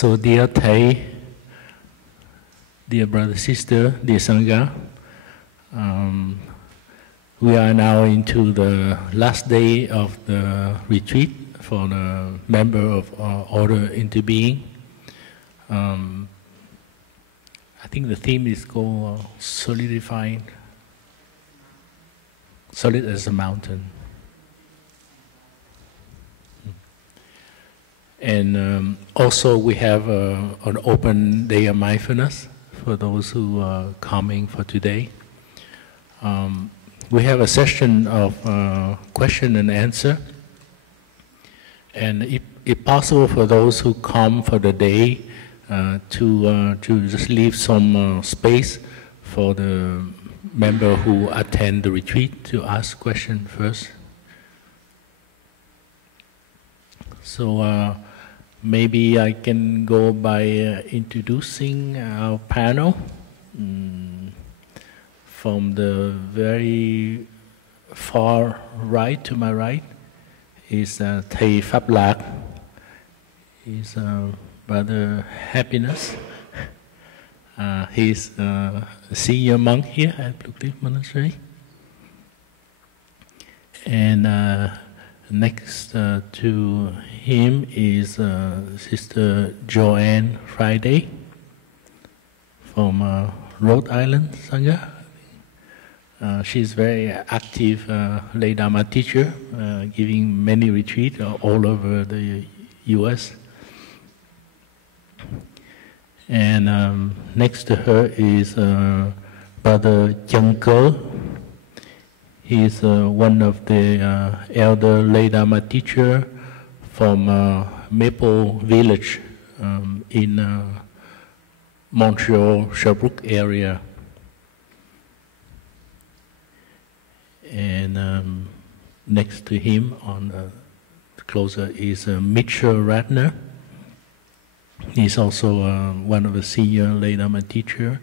So dear Thầy, dear brother, sister, dear Sangha, we are now into the last day of the retreat for the member of Order into Being. I think the theme is called solidifying, solid as a mountain. And also we have an open day of mindfulness for those who are coming for today. We have a session of question and answer. And if possible for those who come for the day, to just leave some space for the member who attend the retreat to ask question first. So maybe I can go by introducing our panel. From the very far right to my right is Thầy Phap. He's Brother Happiness. He's a senior monk here at Cliff Monastery. And next to him is Sister Joane Friday from Rhode Island Sangha. She's very active lay Dharma teacher, giving many retreats all over the U.S. And next to her is Brother Junko. He's one of the elder lay Dharma teacher from Maple Village in Montreal, Sherbrooke area. And next to him, on closer, is Mitchell Ratner. He's also one of the senior lay Dharma teacher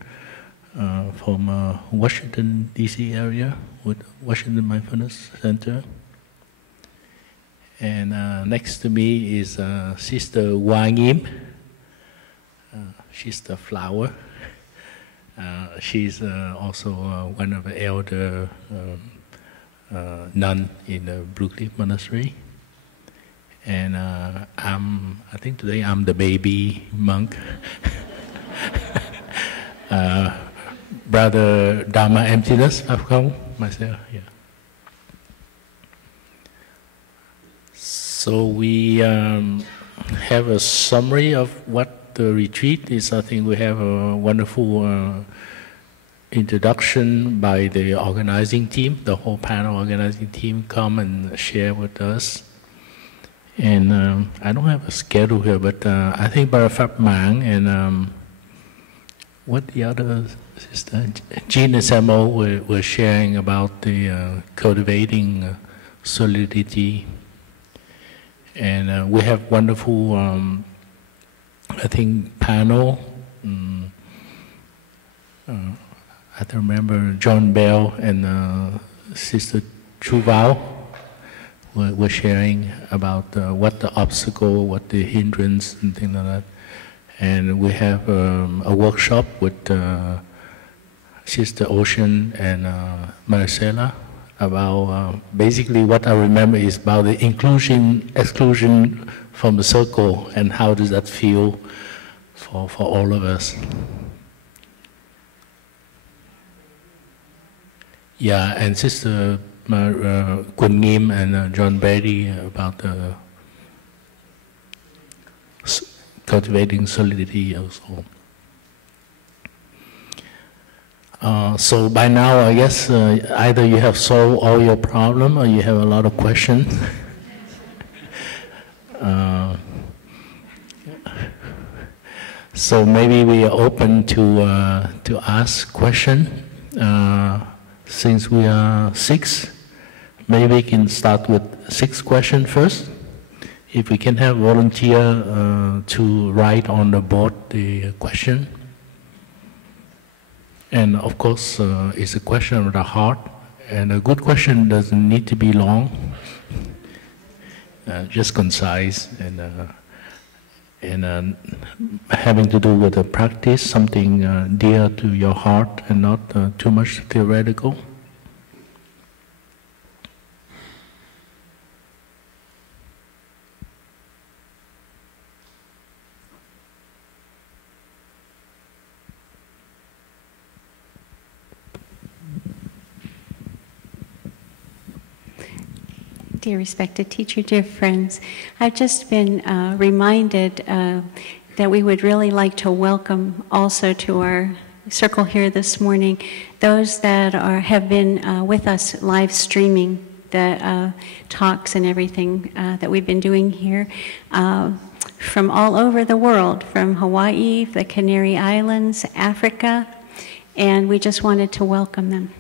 from Washington, D.C. area, with Washington Mindfulness Center. And next to me is Sister Nghiem. She's the flower. She's also one of the elder nun in the Blue Cliff Monastery. And I think today I'm the baby monk. Brother Dharma Emptiness of Khong, myself, yeah. So we have a summary of what the retreat is. I think we have a wonderful introduction by the organizing team. The whole panel organizing team come and share with us. And I don't have a schedule here, but I think Brother Phap and what the other sister, Jean and Samuel were sharing about the cultivating solidity. And we have wonderful, I think, panel. I don't remember John Bell and Sister Chuval were sharing about what the obstacle, what the hindrance, and things like that. And we have a workshop with Sister Ocean and Maricela about basically what I remember is about the inclusion, exclusion from the circle, and how does that feel for all of us. Yeah, and Sister Nghiem and John Betty about cultivating solidity also. So by now, I guess either you have solved all your problem or you have a lot of questions. So maybe we are open to ask questions. Since we are 6, maybe we can start with 6 questions first. If we can have volunteer to write on the board the question. And of course, it's a question of the heart. And a good question doesn't need to be long, just concise. and having to do with the practice, something dear to your heart and not too much theoretical. Dear respected teacher, dear friends, I've just been reminded that we would really like to welcome also to our circle here this morning those that have been with us live streaming the talks and everything that we've been doing here from all over the world, from Hawaii, the Canary Islands, Africa, and we just wanted to welcome them.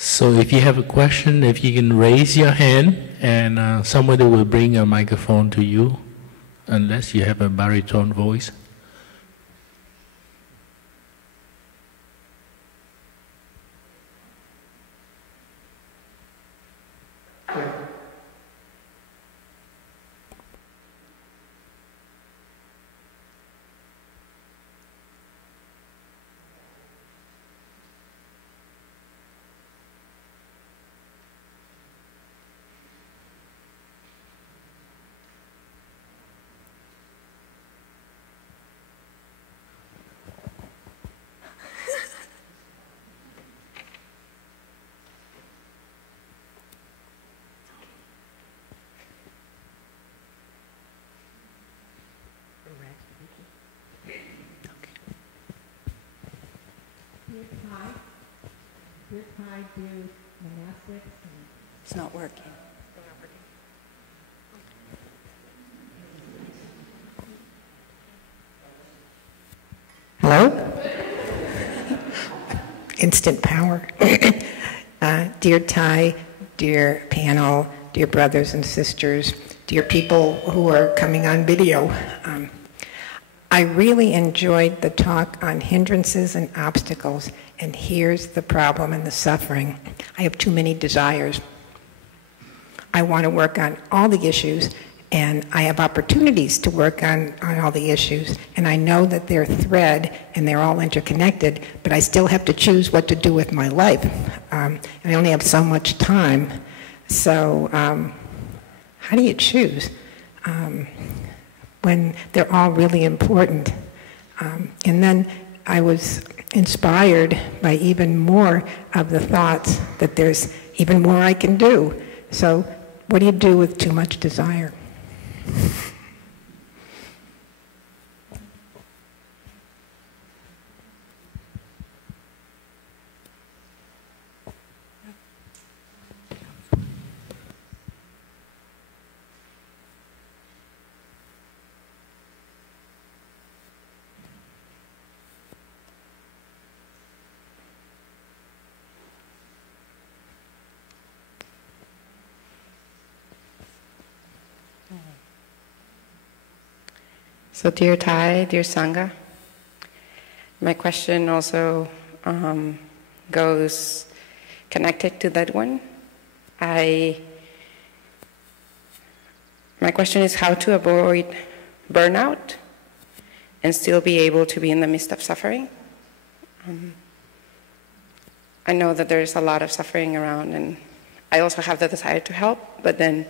So if you have a question, if you can raise your hand, and somebody will bring a microphone to you, unless you have a baritone voice. It's not working. Hello? Instant power. Dear Thai, dear panel, dear brothers and sisters, dear people who are coming on video, I really enjoyed the talk on hindrances and obstacles, and here's the problem and the suffering. I have too many desires. I want to work on all the issues, and I have opportunities to work on all the issues, and I know that they're thread and they're all interconnected, but I still have to choose what to do with my life. And I only have so much time. So how do you choose when they're all really important? And then I was inspired by even more of the thoughts that there's even more I can do. So what do you do with too much desire? So dear Thai, dear Sangha, my question also goes connected to that one. My question is how to avoid burnout and still be able to be in the midst of suffering. I know that there's a lot of suffering around, and I also have the desire to help, but then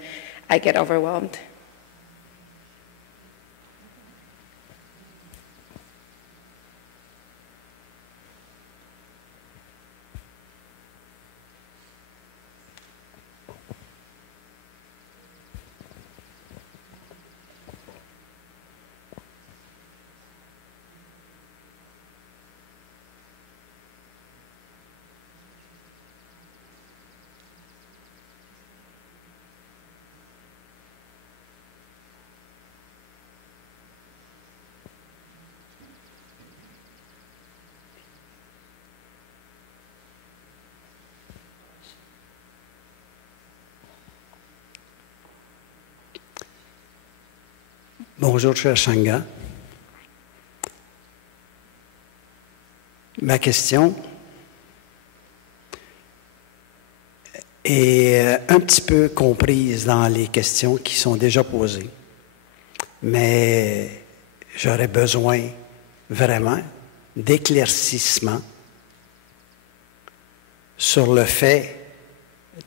I get overwhelmed. Bonjour, cher Sangha. Ma question est un petit peu comprise dans les questions qui sont déjà posées, mais j'aurais besoin vraiment d'éclaircissement sur le fait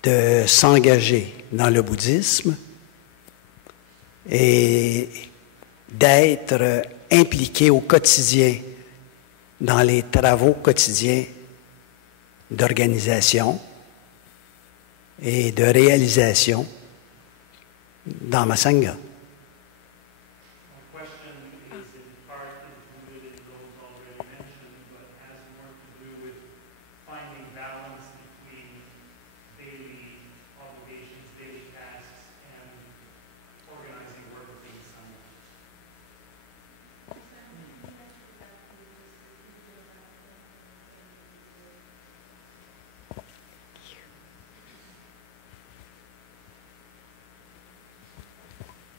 de s'engager dans le bouddhisme et d'être impliqué au quotidien dans les travaux quotidiens d'organisation et de réalisation dans ma sangha.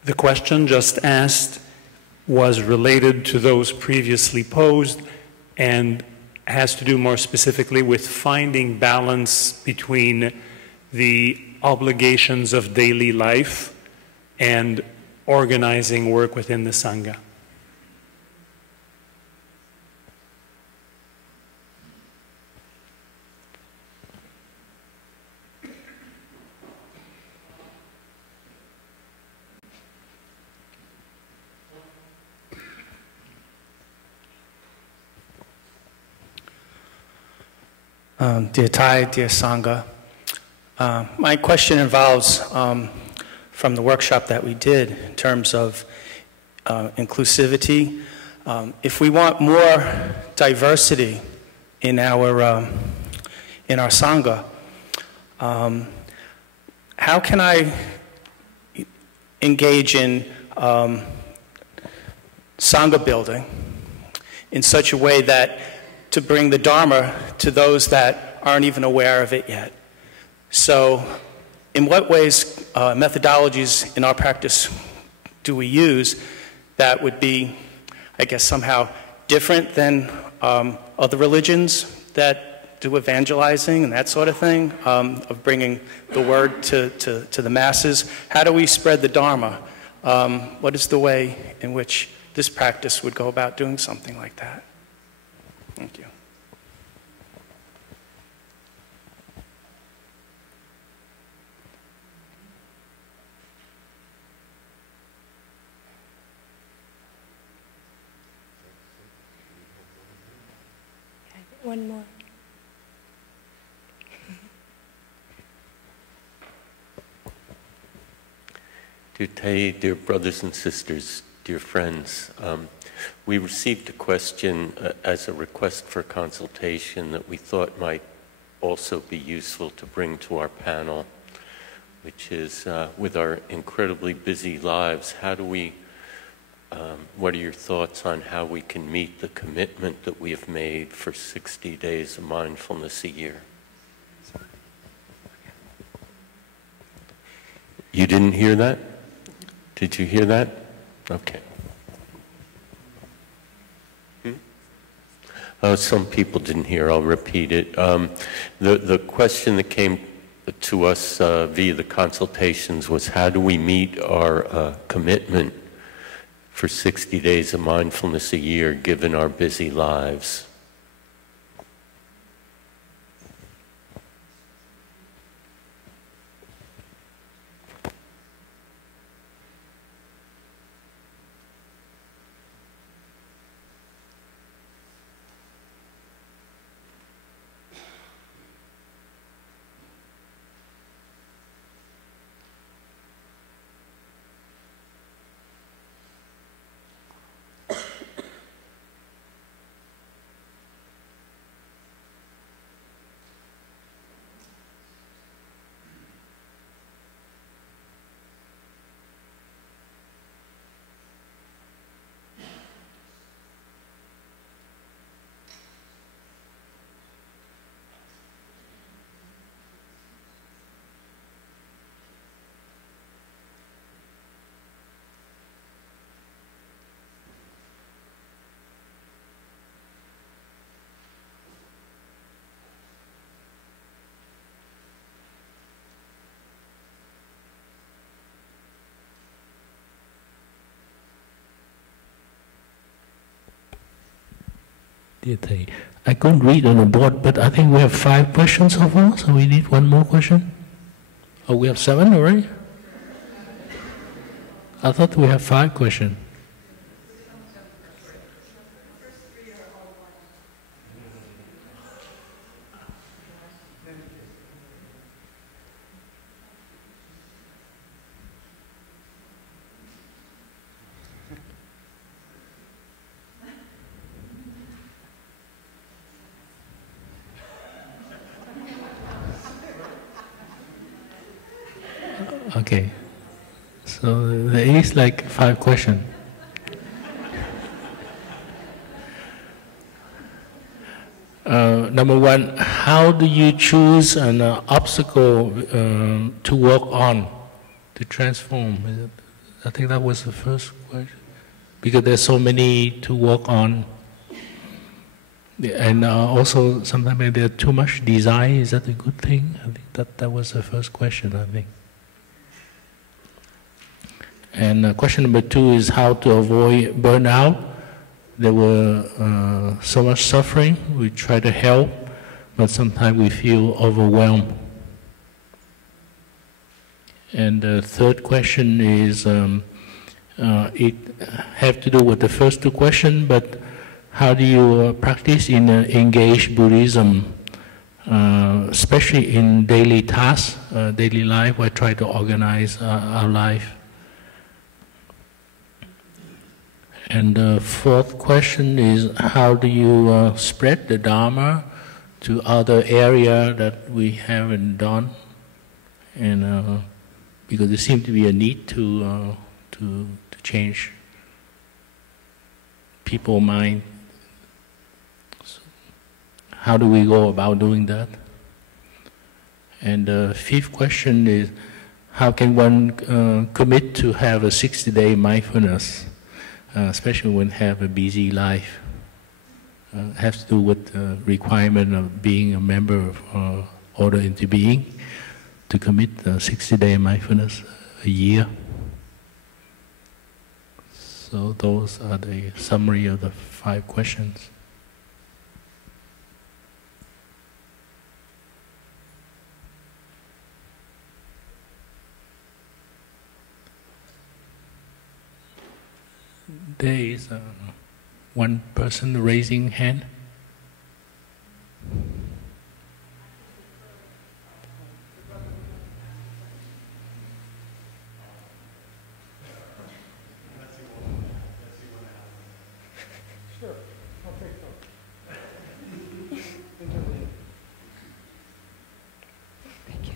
The question just asked was related to those previously posed and has to do more specifically with finding balance between the obligations of daily life and organizing work within the Sangha. Dear Thai, dear Sangha, my question involves from the workshop that we did in terms of inclusivity. If we want more diversity in our Sangha, how can I engage in Sangha building in such a way that to bring the Dharma to those that aren't even aware of it yet? So in what ways, methodologies in our practice do we use that would be, I guess, somehow different than other religions that do evangelizing and that sort of thing, of bringing the word to the masses? How do we spread the Dharma? What is the way in which this practice would go about doing something like that? Thank you. One more. Dear Thay, dear brothers and sisters, dear friends, we received a question as a request for consultation that we thought might also be useful to bring to our panel, which is, with our incredibly busy lives, how do we, what are your thoughts on how we can meet the commitment that we have made for 60 days of mindfulness a year? You didn't hear that? Did you hear that? Okay. Some people didn't hear. I'll repeat it. The question that came to us via the consultations was, how do we meet our commitment for 60 days of mindfulness a year given our busy lives? Dear Thầy, I couldn't read on the board, but I think we have 5 questions so far, so we need one more question. Oh, we have 7 already? I thought we have 5 questions. Okay, so there is like 5 questions. Number 1, how do you choose an obstacle to work on, to transform? I think that was the first question. Because there's so many to work on. And also sometimes there's too much desire. Is that a good thing? I think that was the first question, I think. And question number 2 is how to avoid burnout. There were so much suffering. We try to help, but sometimes we feel overwhelmed. And the third question is, it have to do with the first 2 questions, but how do you practice in engaged Buddhism, especially in daily tasks, daily life? We try to organize our life. And the 4th question is, how do you spread the Dharma to other areas that we haven't done? And because there seems to be a need to change people's mind. So how do we go about doing that? And the 5th question is, how can one commit to have a 60-day mindfulness? Especially when have a busy life. Has to do with the requirement of being a member of Order into Being to commit 60-day mindfulness a year. So those are the summary of the 5 questions. There is one person raising hand. Sure, I'll take those. Thank you.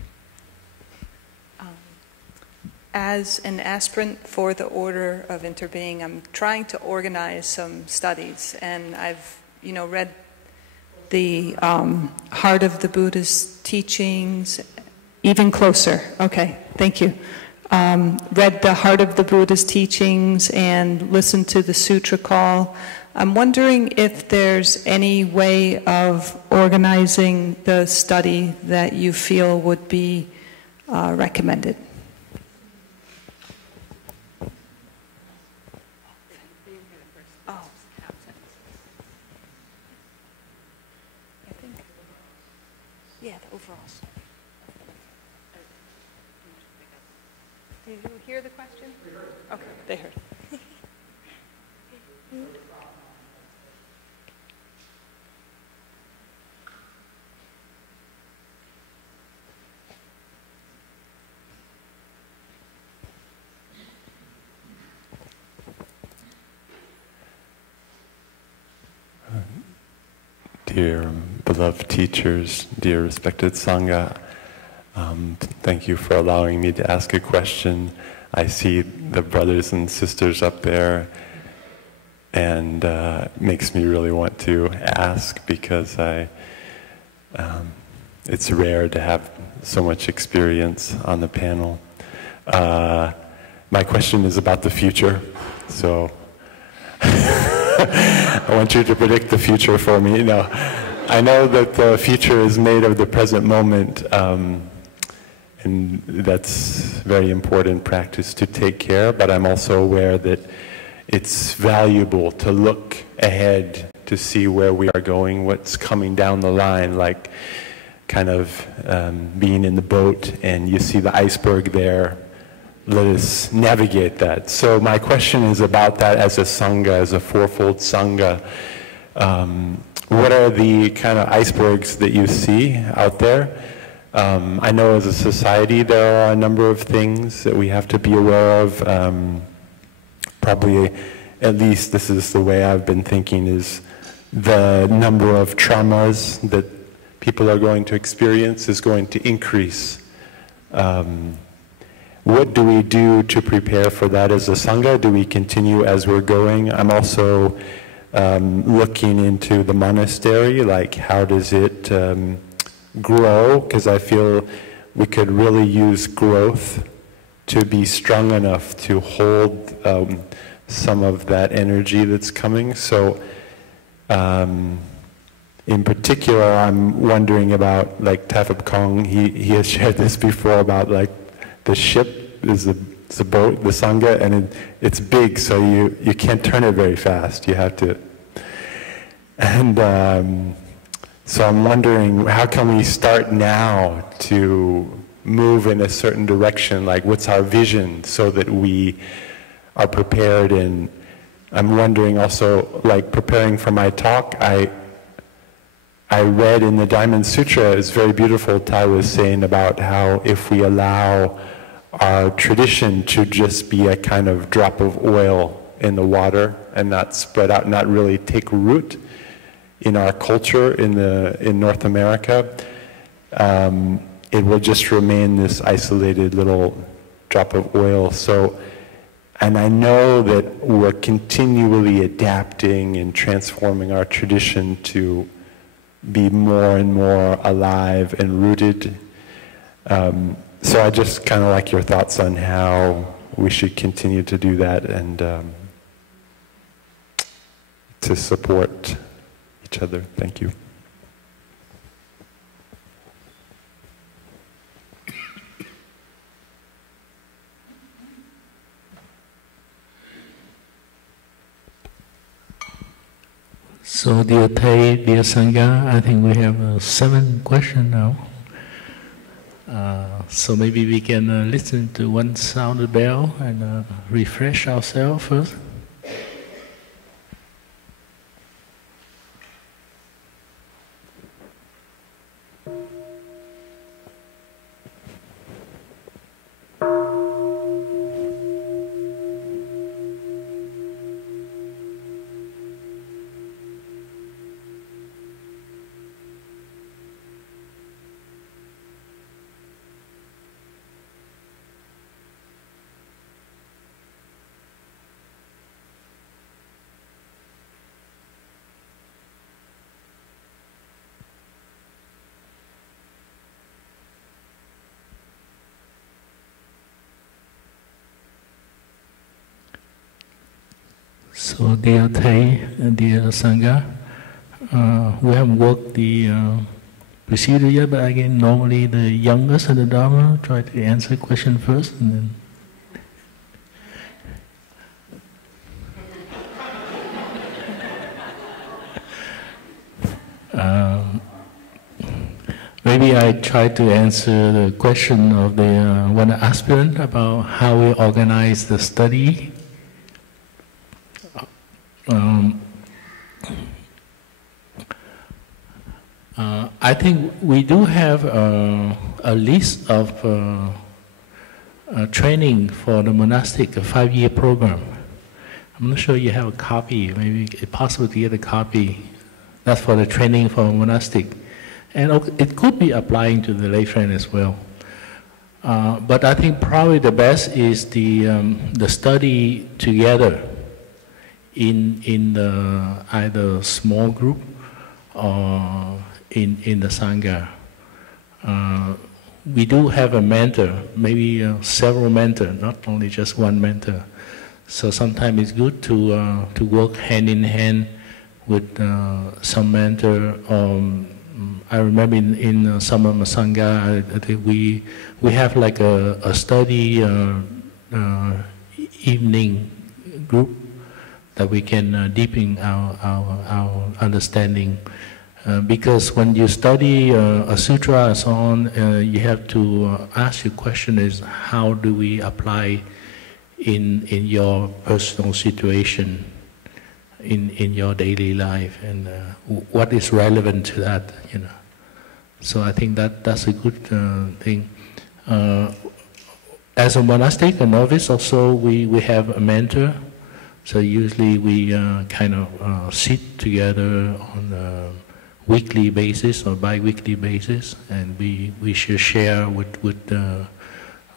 As an aspirant for the Order of Interbeing, I'm trying to organize some studies, and I've, read the Heart of the Buddha's teachings, even closer. Okay, thank you. Read the Heart of the Buddha's teachings and listened to the Sutra Call. I'm wondering if there's any way of organizing the study that you feel would be recommended. Did you hear the question? Okay, they heard. Dear beloved teachers, dear respected Sangha, thank you for allowing me to ask a question. I see the brothers and sisters up there, and makes me really want to ask, because it's rare to have so much experience on the panel. My question is about the future, so I want you to predict the future for me. I know that the future is made of the present moment, and that's very important practice to take care, but I'm also aware that it's valuable to look ahead to see where we are going, what's coming down the line, like kind of being in the boat and you see the iceberg there. Let us navigate that. So my question is about that as a Sangha, as a fourfold Sangha. What are the kind of icebergs that you see out there? I know as a society there are a number of things that we have to be aware of. Probably, at least this is the way I've been thinking, is the number of traumas that people are going to experience is going to increase. What do we do to prepare for that as a Sangha? Do we continue as we're going? I'm also looking into the monastery, like how does it grow? Because I feel we could really use growth to be strong enough to hold some of that energy that's coming. So in particular, I'm wondering about like Phap Khong. He has shared this before about like the ship is the boat, the Sangha, and it's big, so you can't turn it very fast. You have to. And so I'm wondering, how can we start now to move in a certain direction? Like, what's our vision so that we are prepared? And I'm wondering also, like preparing for my talk, I read in the Diamond Sutra, it's very beautiful, Tai was saying about how if we allow our tradition to just be a kind of drop of oil in the water and not spread out, not really take root in our culture in North America, it will just remain this isolated little drop of oil. So, and I know that we're continually adapting and transforming our tradition to be more and more alive and rooted. So I just kind of like your thoughts on how we should continue to do that and to support each other. Thank you. So, dear Thầy, dear Sangha, I think we have 7 questions now. So maybe we can listen to one sound of bell and refresh ourselves first. So, dear Thầy and dear Sangha, we haven't worked the procedure yet, but again, normally the youngest in the Dharma try to answer the question first, and then maybe I try to answer the question of the one aspirant about how we organize the study. I think we do have a list of training for the monastic, a 5-year program. I'm not sure you have a copy. Maybe it's possible to get a copy. That's for the training for monastic, and it could be applying to the lay friend as well. But I think probably the best is the study together in the either small group or in the Sangha. We do have a mentor, maybe several mentors, not only just one mentor. So sometimes it's good to work hand in hand with some mentor. I remember in some of the Sangha, I think we have like a study evening group that we can deepen our understanding. Because when you study a sutra and so on, you have to ask your question is, how do we apply in your personal situation, in your daily life, and what is relevant to that, you know. So I think that's a good thing. As a monastic, a novice, also we have a mentor. So usually we kind of sit together on a weekly basis or bi-weekly basis, and we should share with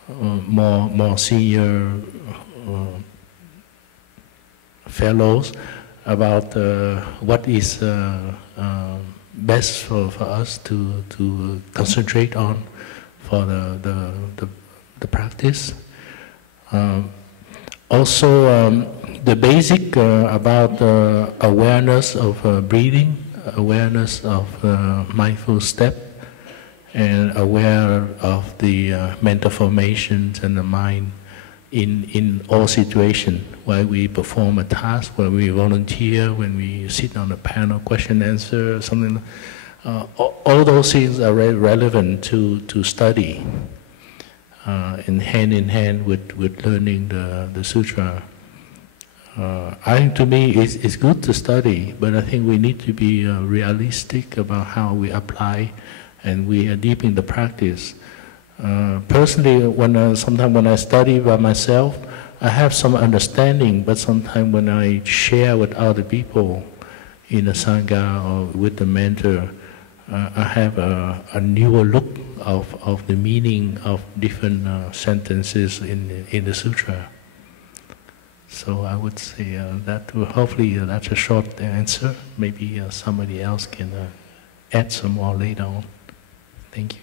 more senior fellows about what is best for us to concentrate on for the practice. Also, the basic about awareness of breathing, awareness of mindful step, and aware of the mental formations and the mind in all situations, while we perform a task, when we volunteer, when we sit on a panel, question answer, something. All those things are very relevant to study, in hand with learning the sutra. I think to me it's good to study, but I think we need to be realistic about how we apply, and we are deep in the practice. Personally, sometimes when I study by myself, I have some understanding, but sometimes when I share with other people in the Sangha or with the mentor, I have a newer look of the meaning of different sentences in the sutra. So I would say that hopefully that's a short answer. Maybe somebody else can add some more later on. Thank you.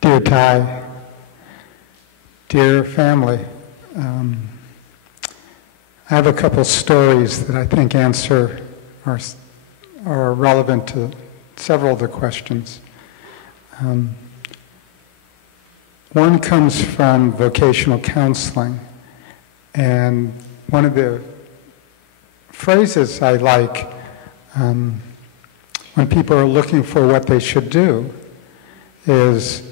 Dear Thai, dear family, I have a couple stories that I think are relevant to several of the questions. One comes from vocational counseling, and one of the phrases I like when people are looking for what they should do is,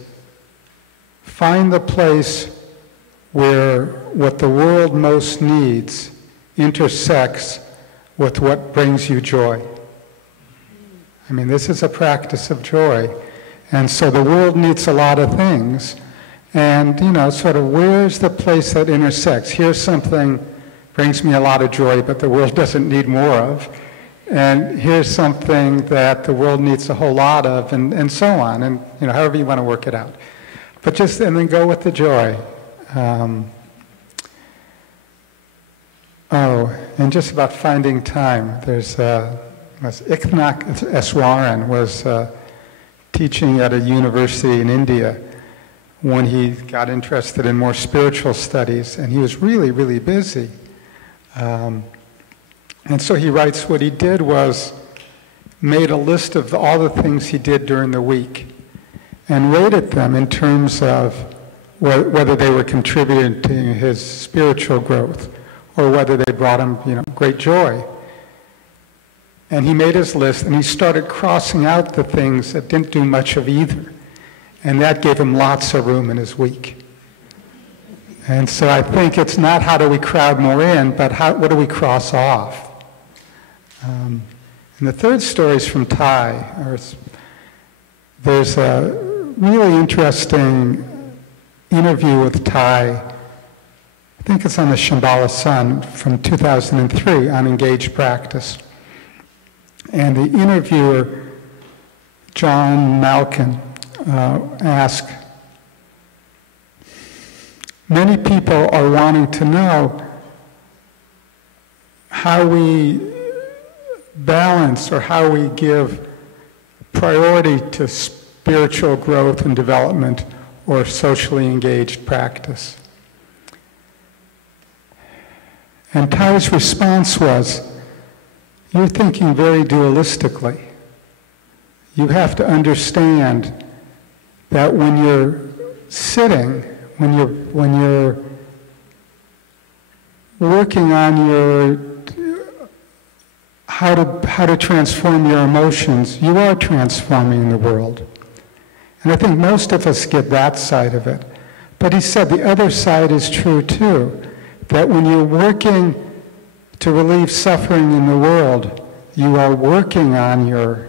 find the place where what the world most needs intersects with what brings you joy. I mean, this is a practice of joy. And so the world needs a lot of things. And, you know, sort of where's the place that intersects? Here's something brings me a lot of joy, but the world doesn't need more of. And here's something that the world needs a whole lot of, and so on. And, you know, however you want to work it out. But and then go with the joy. And just about finding time. There's Iknak Eswaran was teaching at a university in India when he got interested in more spiritual studies, and he was really, really busy. And so he writes, what he did was made a list of all the things he did during the week, and rated them in terms of whether they were contributing to his spiritual growth or whether they brought him, you know, great joy. And he made his list, and he started crossing out the things that didn't do much of either. And that gave him lots of room in his week. And so I think it's not how do we crowd more in, but what do we cross off? And the third story is from Thai. There's a really interesting interview with Thai, I think it's on the Shambhala Sun from 2003 on engaged practice. And the interviewer, John Malkin, asked, many people are wanting to know how we balance or how we give priority to spiritual growth and development or socially engaged practice. And Thay's response was, you're thinking very dualistically. You have to understand that when you're sitting, when you're working on your how to transform your emotions, you are transforming the world. And I think most of us get that side of it. But he said the other side is true too, that when you're working to relieve suffering in the world, you are working on your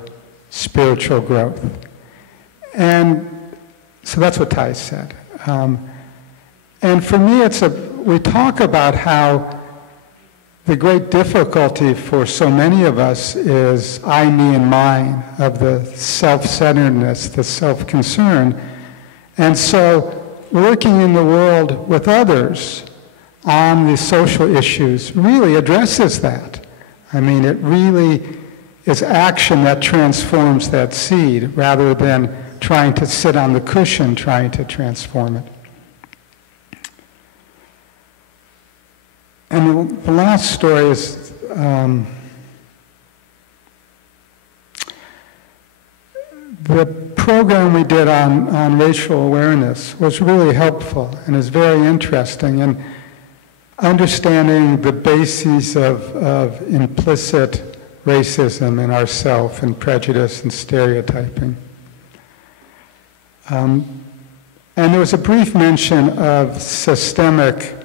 spiritual growth. And so that's what Thay said. And for me, we talk about how the great difficulty for so many of us is I, me, and mine, of the self-centeredness, the self-concern. And so working in the world with others on the social issues really addresses that. I mean, it really is action that transforms that seed rather than trying to sit on the cushion trying to transform it. And the last story is the program we did on racial awareness was really helpful and is very interesting in understanding the bases of implicit racism in ourself and prejudice and stereotyping. And there was a brief mention of systemic,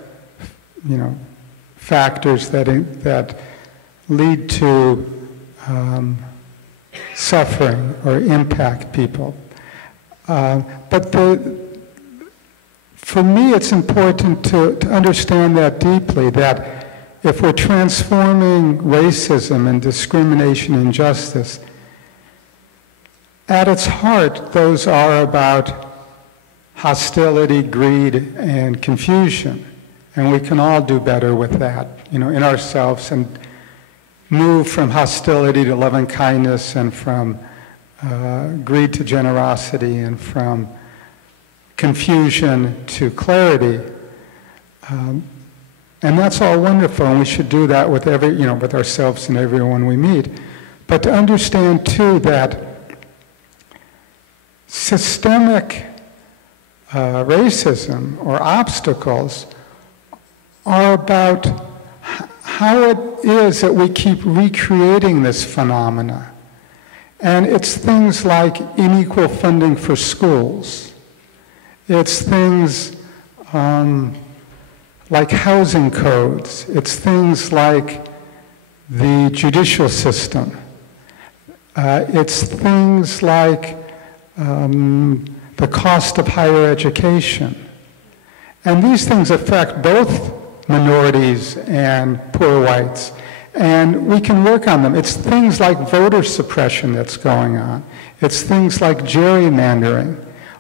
factors that lead to suffering or impact people. But for me, it's important to understand that deeply, that if we're transforming racism and discrimination and injustice, at its heart, those are about hostility, greed, and confusion. And we can all do better with that, in ourselves, and move from hostility to loving kindness, and from greed to generosity, and from confusion to clarity. And that's all wonderful, and we should do that with with ourselves and everyone we meet. But to understand too that systemic racism or obstacles are about how it is that we keep recreating this phenomena. And it's things like unequal funding for schools. It's things like housing codes. It's things like the judicial system. It's things like the cost of higher education. And these things affect both minorities and poor whites. And we can work on them. It's things like voter suppression that's going on. It's things like gerrymandering,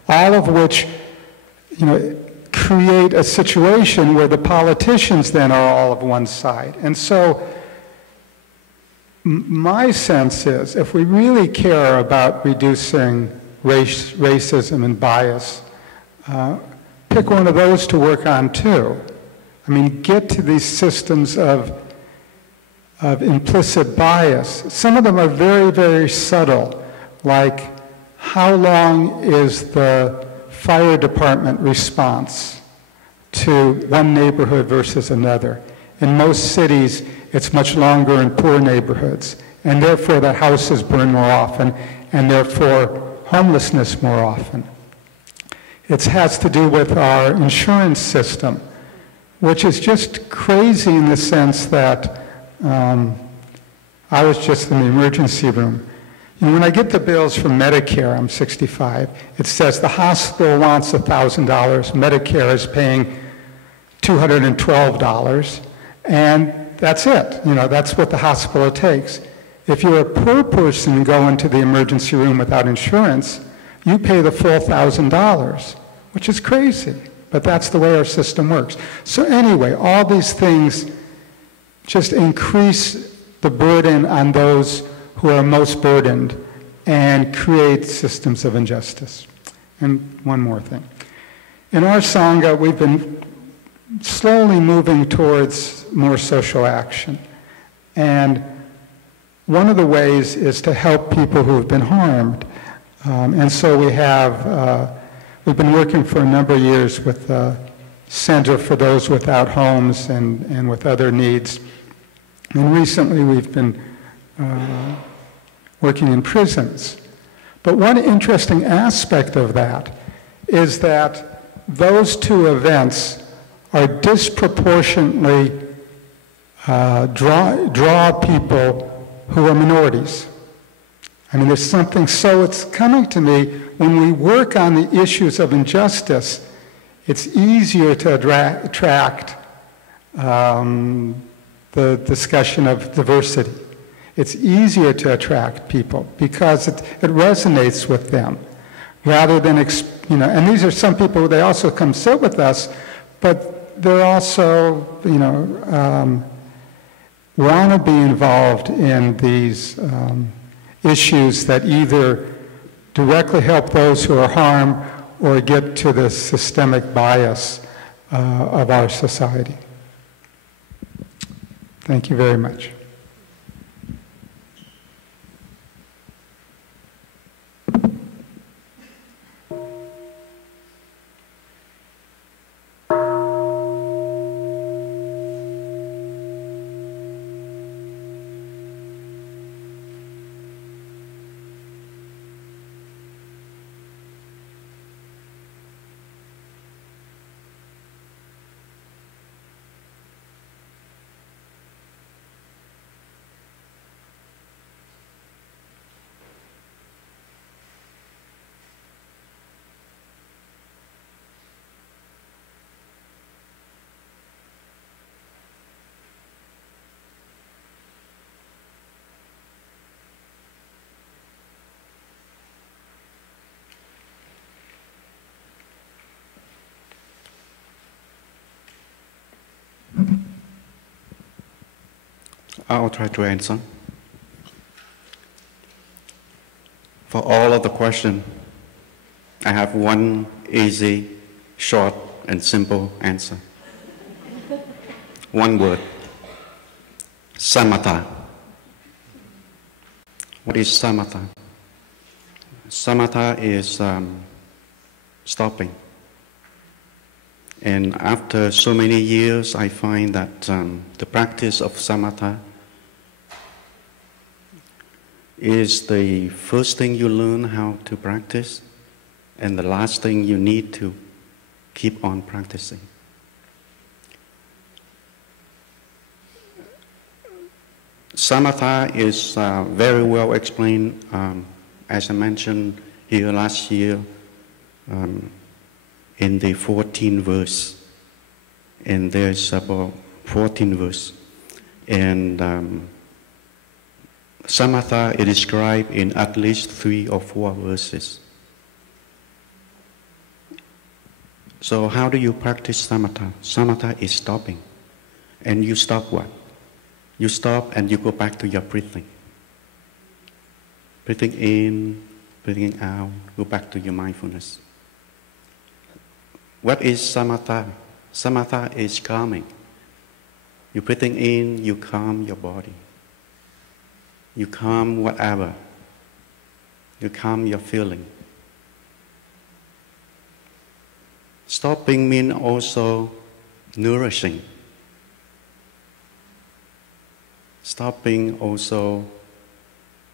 all of which, create a situation where the politicians then are all of one side. And so my sense is, if we really care about reducing racism and bias, pick one of those to work on too. I mean, get to these systems of implicit bias. Some of them are very, very subtle, like how long is the fire department response to one neighborhood versus another. In most cities, it's much longer in poor neighborhoods, and therefore the houses burn more often, and therefore homelessness more often. It has to do with our insurance system, which is just crazy in the sense that I was just in the emergency room. When I get the bills from Medicare, I'm 65, it says the hospital wants $1,000, Medicare is paying $212, and that's it. That's what the hospital takes. If you're a poor person and go into the emergency room without insurance, you pay the full $1,000, which is crazy. But that's the way our system works. So anyway, all these things just increase the burden on those who are most burdened and create systems of injustice. And one more thing. In our Sangha, we've been slowly moving towards more social action. And one of the ways is to help people who have been harmed. And so we've been working for a number of years with the Center for Those Without Homes and with other needs. And recently we've been working in prisons. But one interesting aspect of that is that those two events are disproportionately draw people who are minorities. I mean, there's something, so it's coming to me, when we work on the issues of injustice, it's easier to attract the discussion of diversity. It's easier to attract people because it resonates with them, rather than, and these are some people, they also come sit with us, but they're also, want to be involved in these issues that either directly help those who are harmed or get to the systemic bias of our society. Thank you very much. I'll try to answer. For all of the questions, I have one easy, short, and simple answer. One word: samatha. What is samatha? Samatha is stopping. And after so many years, I find that the practice of samatha is the first thing you learn how to practice, and the last thing you need to keep on practicing. Samatha is very well explained, as I mentioned here last year, in the 14th verse. And there's about 14 verse. And samatha is described in at least 3 or 4 verses. So how do you practice samatha? Samatha is stopping. And you stop what? You stop and you go back to your breathing. Breathing in, breathing out, go back to your mindfulness. What is samatha? Samatha is calming. You're breathing in, you calm your body. You calm whatever. You calm your feeling. Stopping means also nourishing. Stopping also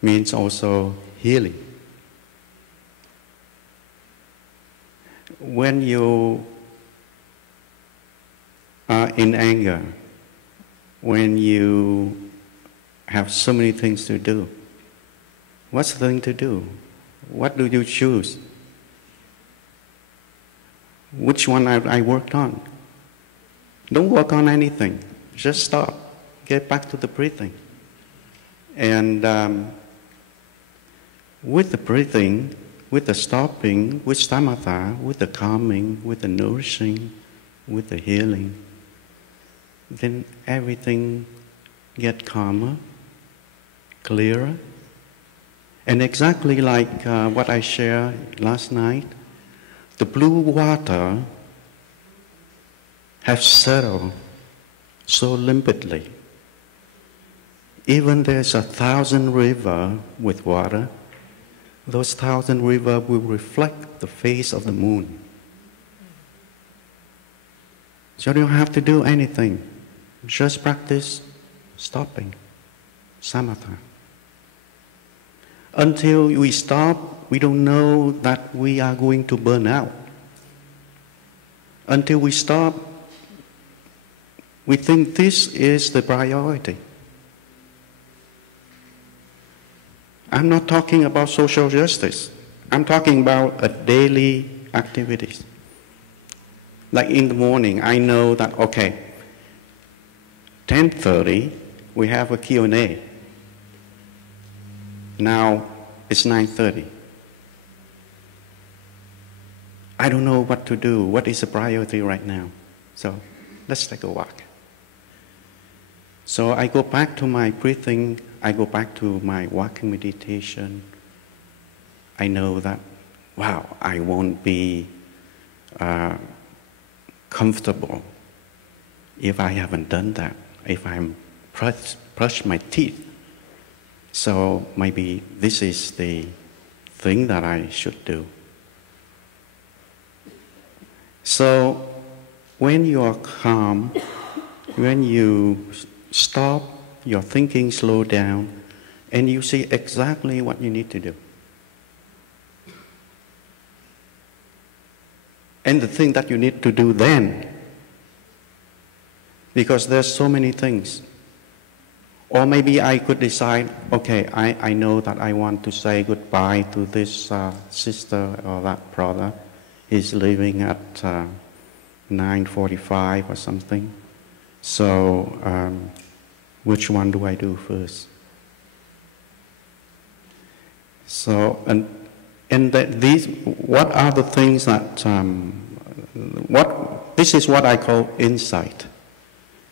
means also healing. When you are in anger, when you have so many things to do, what's the thing to do? What do you choose? Which one I worked on? Don't work on anything. Just stop. Get back to the breathing. And with the breathing, with the stopping, with samatha, with the calming, with the nourishing, with the healing, then everything gets calmer, clearer, And exactly like what I shared last night, the blue water have settled so limpidly. Even there's 1,000 rivers with water, those 1,000 rivers will reflect the face of the moon. So you don't have to do anything. Just practice stopping, samatha. Until we stop, we don't know that we are going to burn out. Until we stop, we think this is the priority. I'm not talking about social justice. I'm talking about daily activities. Like in the morning, I know that, okay, 10:30, we have a Q&A. Now it's 9:30. I don't know what to do. What is the priority right now? So let's take a walk. So I go back to my breathing. I go back to my walking meditation. I know that, wow, I won't be comfortable if I haven't done that, if I'm brush my teeth. So maybe this is the thing that I should do. So when you are calm, when you stop, your thinking slow down, and you see exactly what you need to do. And the thing that you need to do then, because there's so many things. Or maybe I could decide, okay, I know that I want to say goodbye to this sister or that brother. He's leaving at 9:45 or something. So which one do I do first? So, what are the things that, this is what I call insight.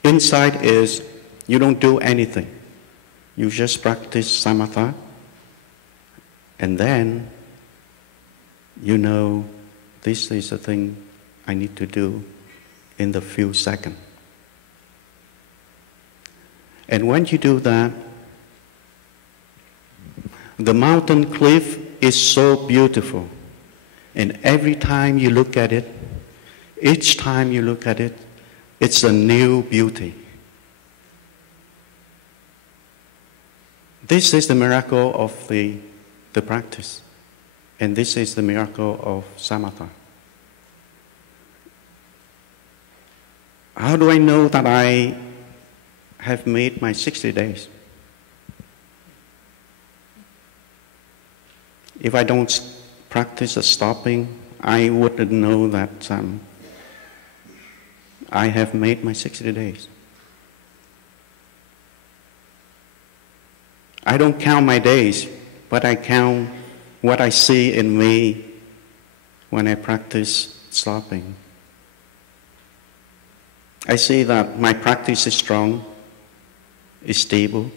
Insight is you don't do anything. You just practice samatha, and then you know this is the thing I need to do in the few seconds. And when you do that, the mountain cliff is so beautiful. And every time you look at it, each time you look at it, it's a new beauty. This is the miracle of the practice. And this is the miracle of samatha. How do I know that I have made my 60 days? If I don't practice the stopping, I wouldn't know that I have made my 60 days. I don't count my days, but I count what I see in me when I practice stopping. I see that my practice is strong, is stable.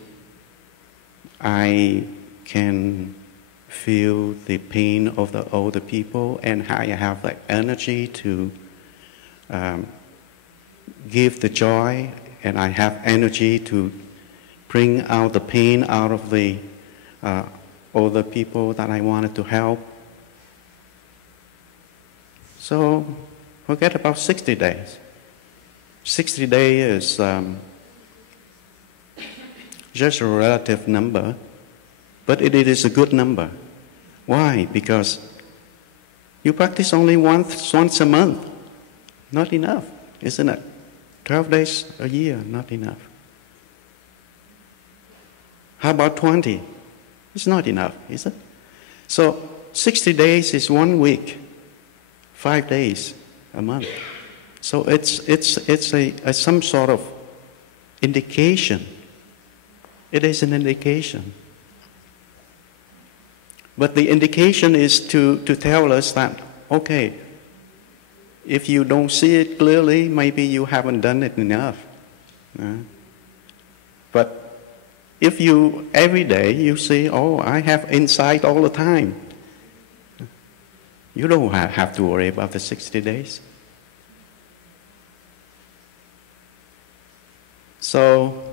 I can feel the pain of the older people, and I have the energy to give the joy, and I have energy to bring out the pain out of the older people that I wanted to help. So forget about 60 days. 60 days is just a relative number, but it is a good number. Why? Because you practice only once a month. Not enough, isn't it? 12 days a year, not enough. How about 20? It's not enough, is it? So 60 days is 1 week, 5 days a month. So it's some sort of indication. It is an indication. But the indication is to tell us that, okay, if you don't see it clearly, maybe you haven't done it enough. But If you, every day, you see, oh, I have insight all the time, you don't have to worry about the 60 days. So,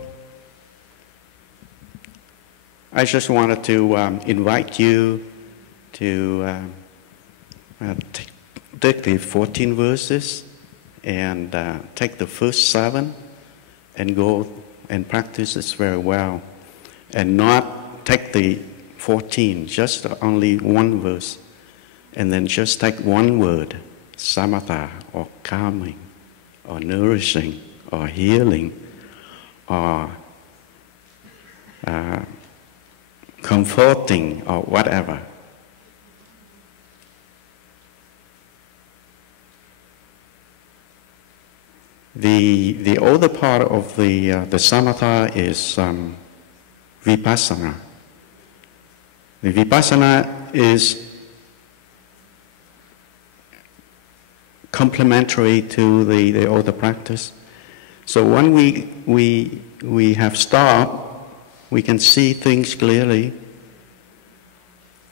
I just wanted to invite you to take the 14 verses and take the first 7 and go and practice this very well. And not take the 14, just only one verse. And then just take one word, samatha, or calming, or nourishing, or healing, or comforting, or whatever. The other part of the samatha is vipassana. The vipassana is complementary to the other practice. So when we have stopped, we can see things clearly.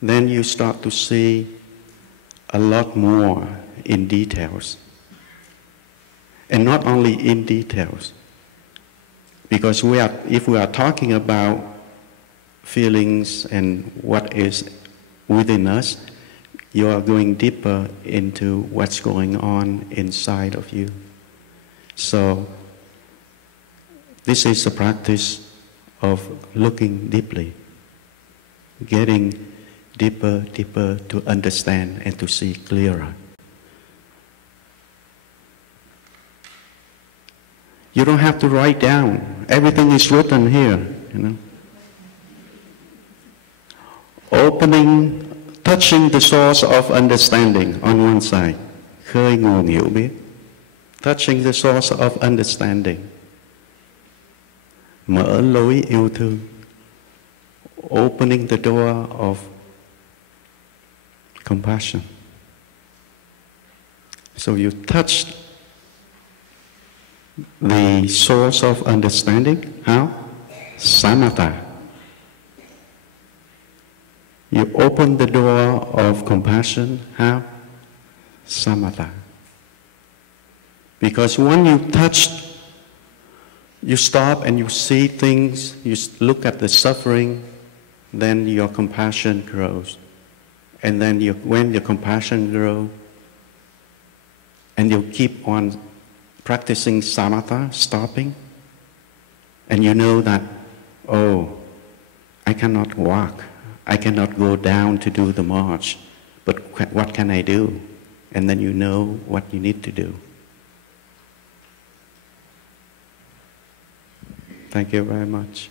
Then you start to see a lot more in details. And not only in details. Because if we are talking about feelings and what is within us, you are going deeper into what's going on inside of you. So, this is a practice of looking deeply, getting deeper to understand and to see clearer. You don't have to write down. Everything is written here, you know. Opening, touching the source of understanding on one side. Khơi nguồn hiểu biết. Touching the source of understanding. Mở lối yêu thương. Opening the door of compassion. So you touch the source of understanding. How? Samatha. You open the door of compassion. How? Samatha. Because when you touch, you stop and you see things, you look at the suffering, then your compassion grows. And then when your compassion grows, and you keep on practicing samatha, stopping, and you know that, oh, I cannot walk. I cannot go down to do the march, but what can I do? And then you know what you need to do. Thank you very much.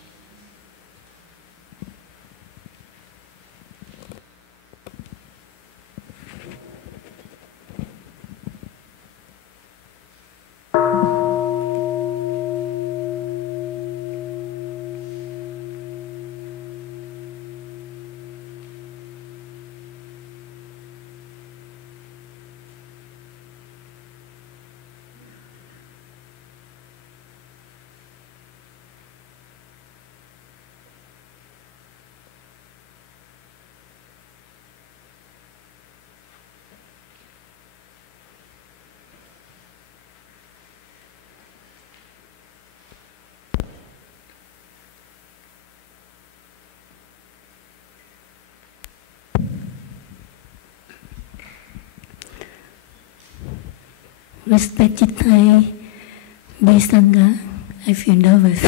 Respected Thai, Sangha, I feel nervous.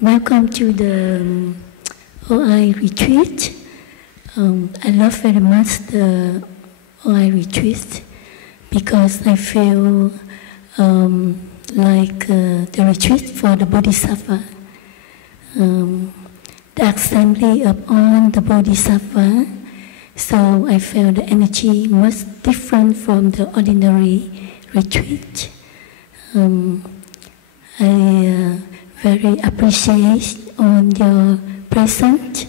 Welcome to the OI retreat. I love very much the OI retreat because I feel like the retreat for the Bodhisattva. The assembly of all the Bodhisattva. So I felt the energy much different from the ordinary retreat. I very appreciate on your presence,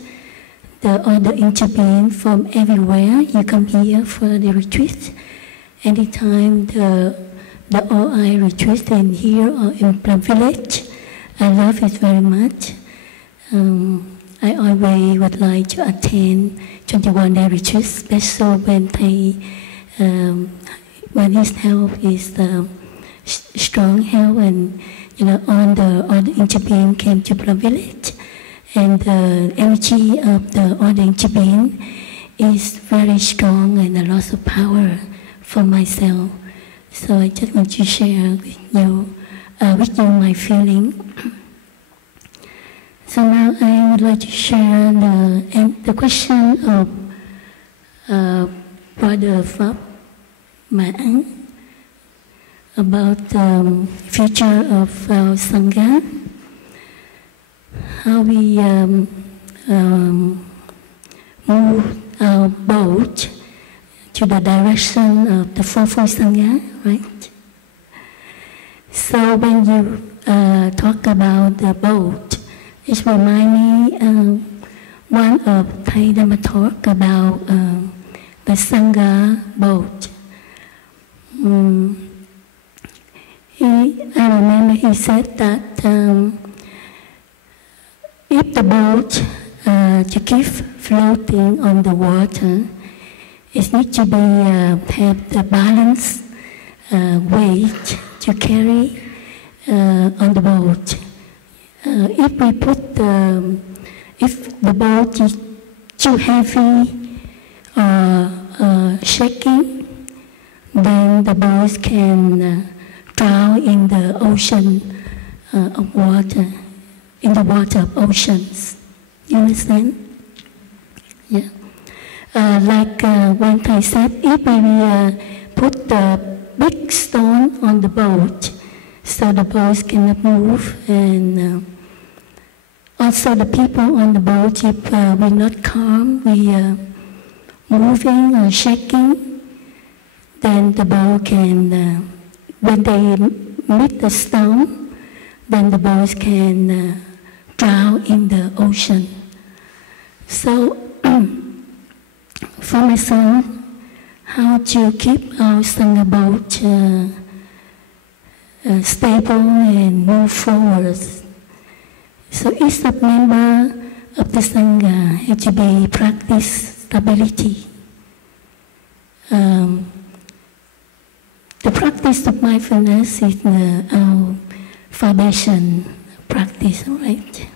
all the interbeing from everywhere. You come here for the retreat. Anytime the OI retreat in here or in Plum Village, I love it very much. I always would like to attend 21-day retreat, especially when his health is strong health, and all the interbeing came to Plum Village, and the energy of all the interbeing is very strong and a lot of power for myself. So I just want to share with you my feeling. So now I would like to share the question of Brother Phap about the future of our Sangha, how we move our boat to the direction of the Fourfold Sangha, right? So when you talk about the boat, it reminds me one of Thai Dhamma talk about the Sangha boat. I remember he said that if the boat to keep floating on the water, it needs to be have the balance weight to carry on the boat. If the boat is too heavy or shaking, then the boat can drown in the ocean of water, in the water of oceans. You understand? Yeah. Like one Thai said, if we put the big stone on the boat, so the boat cannot move, and also the people on the boat, if we're not calm, we moving or shaking, then the boat can, when they meet the stone, then the boat can drown in the ocean. So, for my son, how to keep our Sangha boat stable and move forward. So each member of the Sangha has to be practice stability. The practice of mindfulness is our foundation practice, right?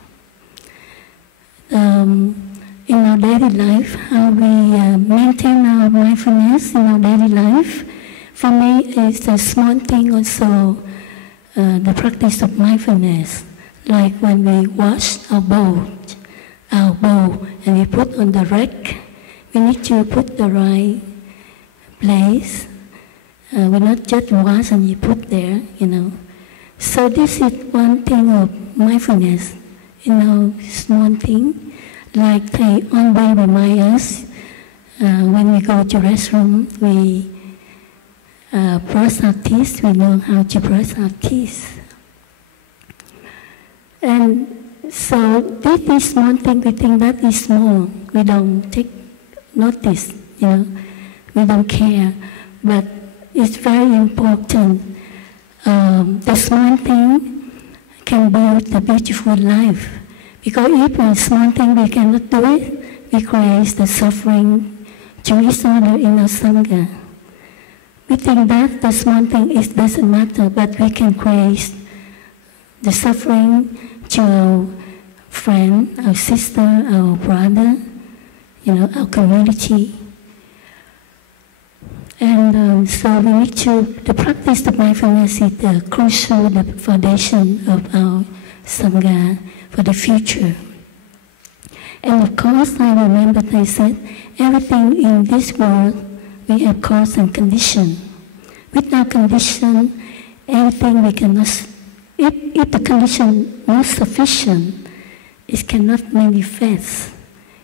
In our daily life, how we maintain our mindfulness in our daily life, for me, it's a small thing also, the practice of mindfulness. Like when we wash our bowl, and we put on the rack, we need to put the right place. We not just wash and you put there, So this is one thing of mindfulness, small thing. Like they always remind us, when we go to restroom, we brush our teeth, we know how to brush our teeth. And so this is one thing, we think that is small. We don't take notice, we don't care. But it's very important. The small thing can build a beautiful life. Because if a small thing we cannot do it, we create the suffering to each other in our Sangha. We think that the small thing doesn't matter, but we can create the suffering to our friend, our sister, our brother, our community. And so we need the practice of mindfulness is the crucial, the foundation of our Sangha for the future. And of course, I remember they said, everything in this world, we have cause and condition. Without condition, everything we cannot, if the condition not sufficient, it cannot manifest.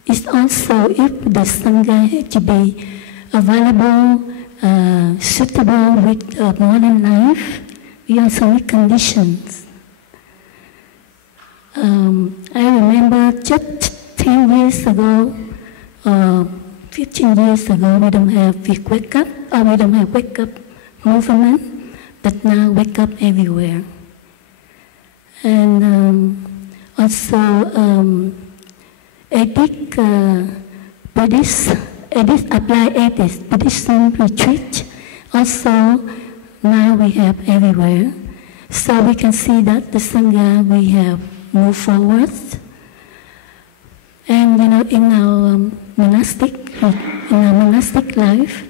It's also if the Sangha has to be available, suitable with modern life, we also need conditions. I remember just 10 years ago, 15 years ago, we don't have wake up movement, but now wake up everywhere. And also Edith Buddhist, Edith Applied Edith Buddhism retreat. Also now we have everywhere. So we can see that the Sangha we have moved forward. And in our monastic life,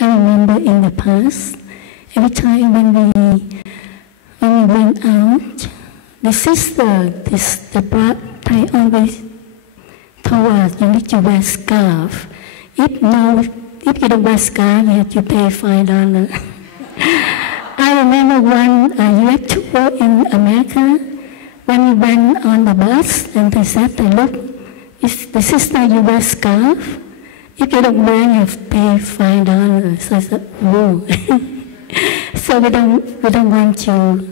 I remember in the past, every time when we went out, the sister, the bride always told us, you need to wear scarf. If you don't wear scarf, you have to pay $5. I remember one US tour in America, when we went on the bus, and they said, look, the sister, you wear scarf. If you don't wear, you have to pay $5. So I said, whoa. So we don't want to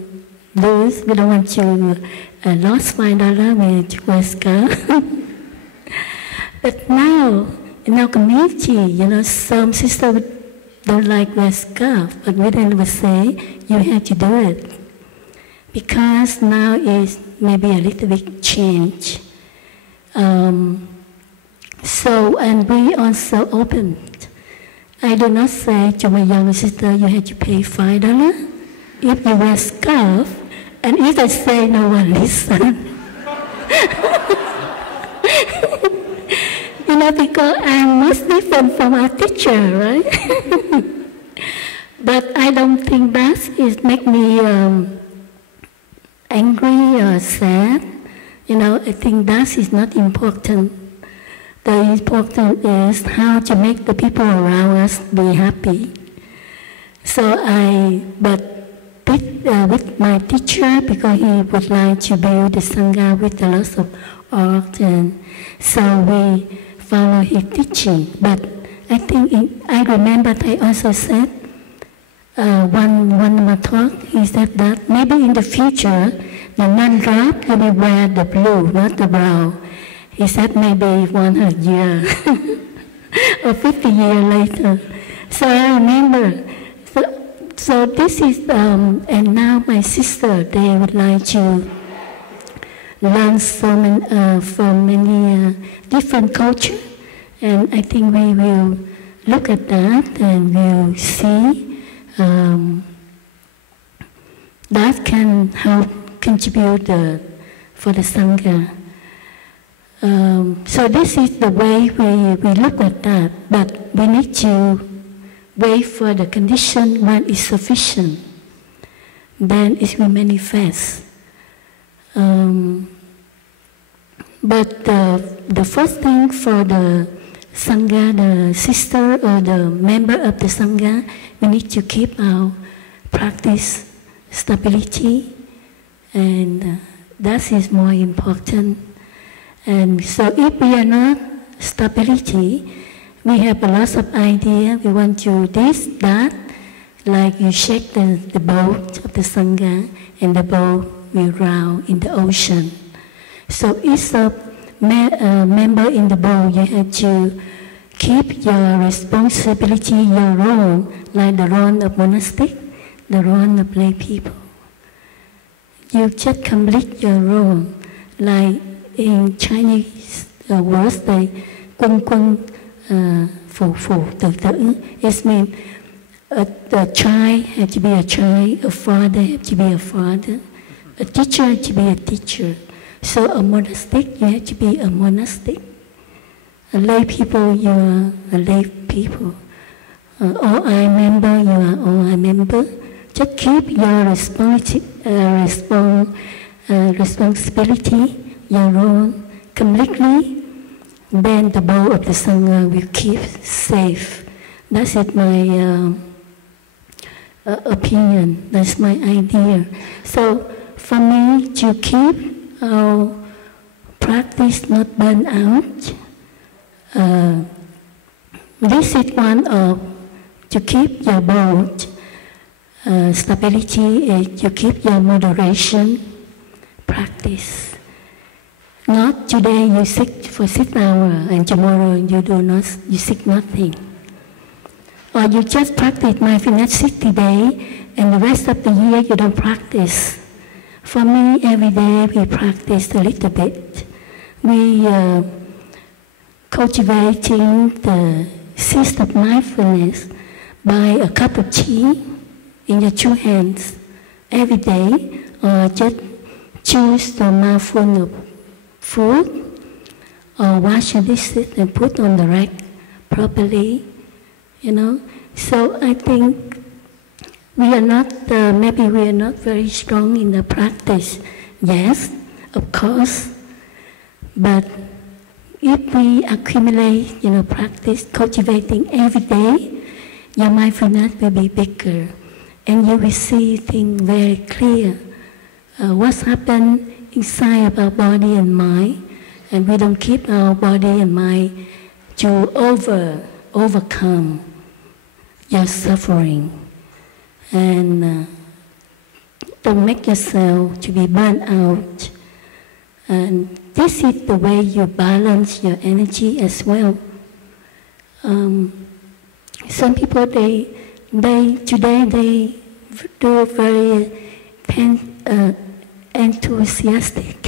lose, we don't want to lose $5, we need to wear scarf. But now, in our community, some sisters don't like wear scarf, but we then would say, you have to do it. Because now is maybe a little bit change. And we also opened. I do not say to my younger sister, you have to pay $5 if you wear scarf, and if I say, no one listen. Because I'm much different from our teacher, right? But I don't think that it make me angry or sad. I think that is not important. The important is how to make the people around us be happy. So with my teacher, because he would like to build the Sangha with a lot of art, and so we follow his teaching. But I think I remember I also said one more talk. He said that maybe in the future the mantra will wear the blue, not the brown. He said maybe 100 years or 50 years later. So I remember. So this is, and now my sister, they would like to learn from many different cultures. And I think we will look at that and we'll see that can help contribute for the Sangha. So this is the way we look at that, but we need to wait for the condition when it's sufficient, then it will manifest. But the first thing for the Sangha, the sister or the member of the Sangha, we need to keep our practice stability, and that is more important. And so if we are not stability, we have a lot of ideas. We want to this, that, like you shake the boat of the Sangha, and the boat will round in the ocean. So each member in the boat, you have to keep your responsibility, your role, like the role of monastic, the role of lay people. You just complete your role, like in Chinese words, they quân quân phụ phụ tự tử. It means a child has to be a child, a father has to be a father, a teacher has to be a teacher. So a monastic, you have to be a monastic. A lay people, you are a lay people. OI member, you are OI member. Just keep your responsibility, your role completely, then the boat of the Sangha will keep safe. That's it, my opinion, that's my idea. So for me, to keep our practice not burn out, this is one of, to keep your boat stability, is to keep your moderation practice. Not today you sit for 6 hours and tomorrow you sit nothing. Or you just practice mindfulness 60 days and the rest of the year you don't practice. For me, every day we practice a little bit. We cultivating the seeds of mindfulness by a cup of tea in your two hands every day, or just choose the mouthful of food, or wash your dishes and put on the rack properly, you know. So I think we are not, maybe we are not very strong in the practice. Yes, of course, but if we accumulate, you know, practice, cultivating every day, your mindfulness will be bigger, and you will see things very clear. What's happened inside of our body and mind, and we don't keep our body and mind to overcome your suffering, and don't make yourself to be burnt out. And this is the way you balance your energy as well. Some people today they do very enthusiastic.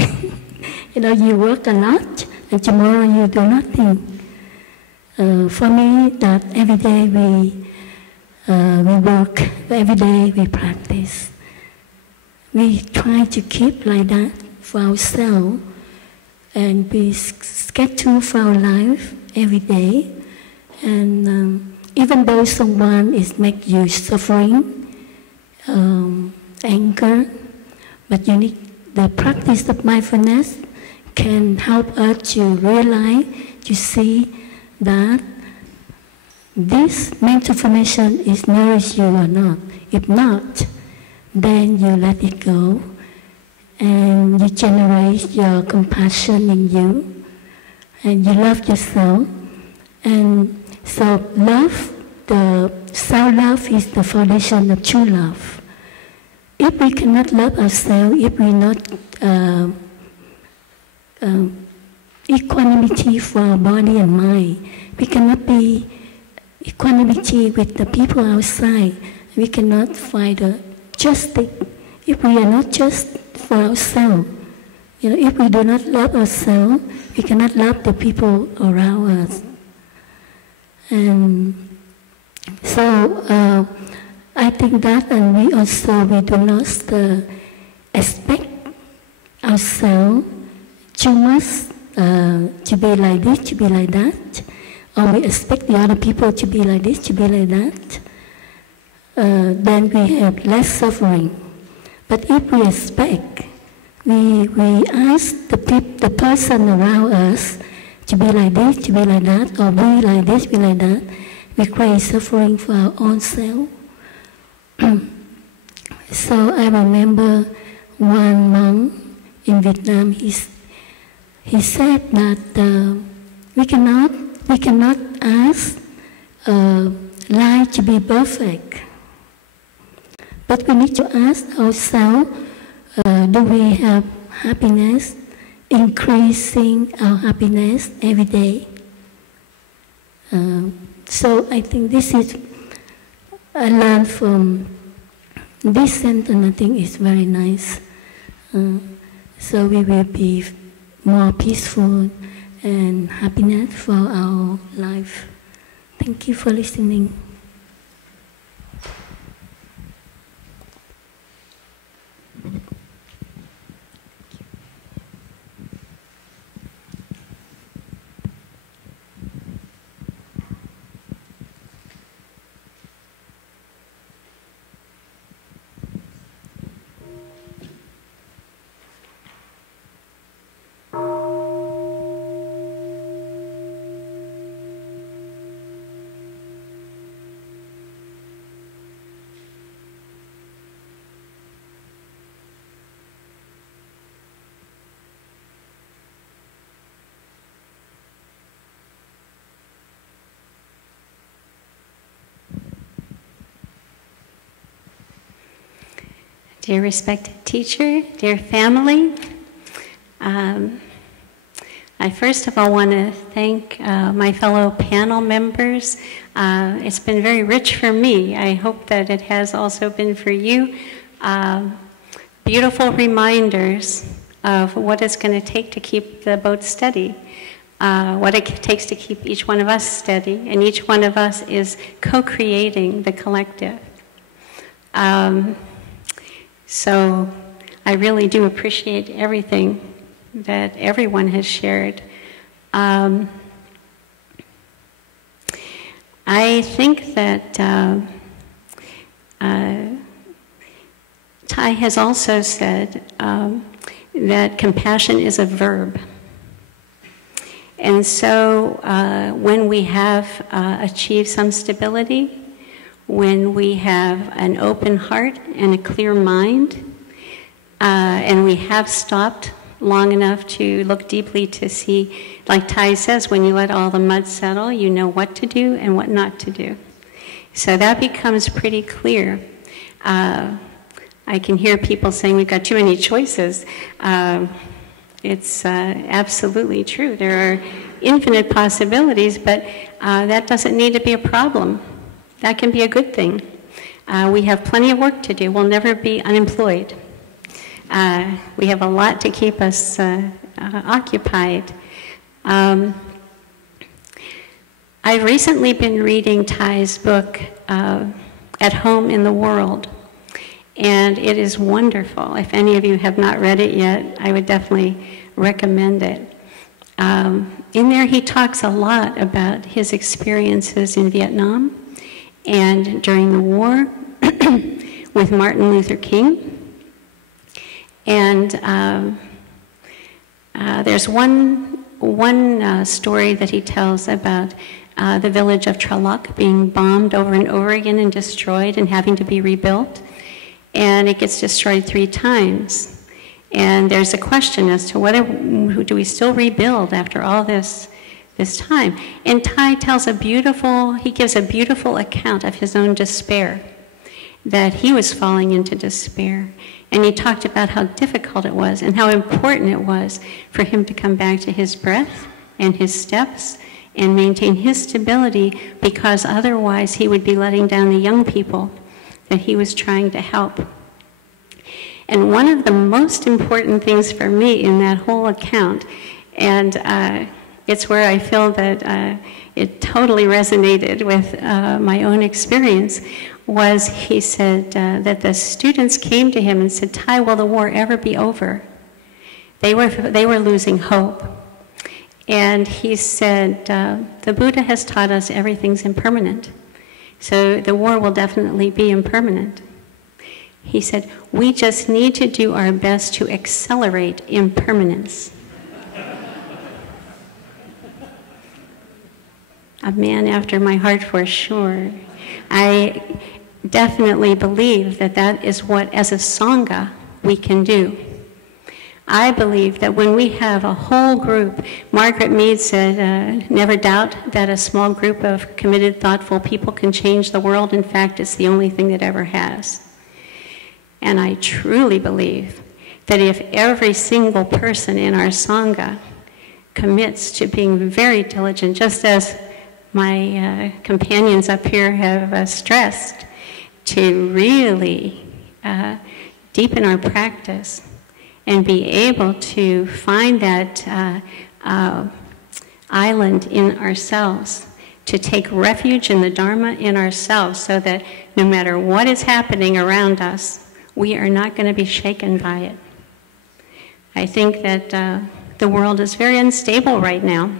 You know, you work a lot and tomorrow you do nothing. For me, that every day we work, every day we practice. We try to keep like that for ourselves, and we schedule for our life every day. And even though someone is make you suffering, anger, but you need the practice of mindfulness can help us to realize, to see that this mental formation is nourish you or not. If not, then you let it go, and you generate your compassion in you, and you love yourself. And so love, the self-love is the foundation of true love. If we cannot love ourselves, if we not equanimity for our body and mind, we cannot be equanimity with the people outside. We cannot find a justice if we are not just for ourselves. You know, if we do not love ourselves, we cannot love the people around us. And so I think that, and we do not expect ourselves too much to be like this, to be like that, or we expect the other people to be like this, to be like that. Then we have less suffering. But if we expect, we ask the person around us to be like this, to be like that, or be like this, be like that, we create suffering for our own self. So I remember one monk in Vietnam, he said that we cannot ask life to be perfect, but we need to ask ourselves, do we have happiness, increasing our happiness every day? So I think this is, I learned from this sentence, I think it's very nice. So we will be more peaceful and happiness for our life. Thank you for listening. Dear respected teacher, dear family, I first of all want to thank my fellow panel members. It's been very rich for me. I hope that it has also been for you. beautiful reminders of what it's going to take to keep the boat steady, what it takes to keep each one of us steady, and each one of us is co-creating the collective. So I really do appreciate everything that everyone has shared. I think that Thai has also said that compassion is a verb. And so when we have achieved some stability, when we have an open heart and a clear mind, and we have stopped long enough to look deeply to see, like Thai says, when you let all the mud settle, you know what to do and what not to do. So that becomes pretty clear. I can hear people saying we've got too many choices. It's absolutely true. There are infinite possibilities, but that doesn't need to be a problem. That can be a good thing. We have plenty of work to do. We'll never be unemployed. We have a lot to keep us occupied. I've recently been reading Thai's book, At Home in the World, and it is wonderful. If any of you have not read it yet, I would definitely recommend it. In there, he talks a lot about his experiences in Vietnam and during the war with Martin Luther King. And there's one story that he tells about the village of Tralok being bombed over and over again and destroyed and having to be rebuilt. And it gets destroyed 3 times. And there's a question as to whether do we still rebuild after all this time. And Thai tells he gives a beautiful account of his own despair, that he was falling into despair. And he talked about how difficult it was and how important it was for him to come back to his breath and his steps and maintain his stability, because otherwise he would be letting down the young people that he was trying to help. And one of the most important things for me in that whole account, and it's where I feel that it totally resonated with my own experience, was he said that the students came to him and said, "Thai, will the war ever be over?" They were losing hope. And he said, the Buddha has taught us everything's impermanent. So the war will definitely be impermanent. He said, we just need to do our best to accelerate impermanence. A man after my heart for sure. I definitely believe that that is what, as a Sangha, we can do. I believe that when we have a whole group, Margaret Mead said, never doubt that a small group of committed, thoughtful people can change the world. In fact, it's the only thing that ever has. And I truly believe that if every single person in our Sangha commits to being very diligent, just as my companions up here have stressed, to really deepen our practice and be able to find that island in ourselves, to take refuge in the Dharma in ourselves, so that no matter what is happening around us, we are not going to be shaken by it. I think that the world is very unstable right now,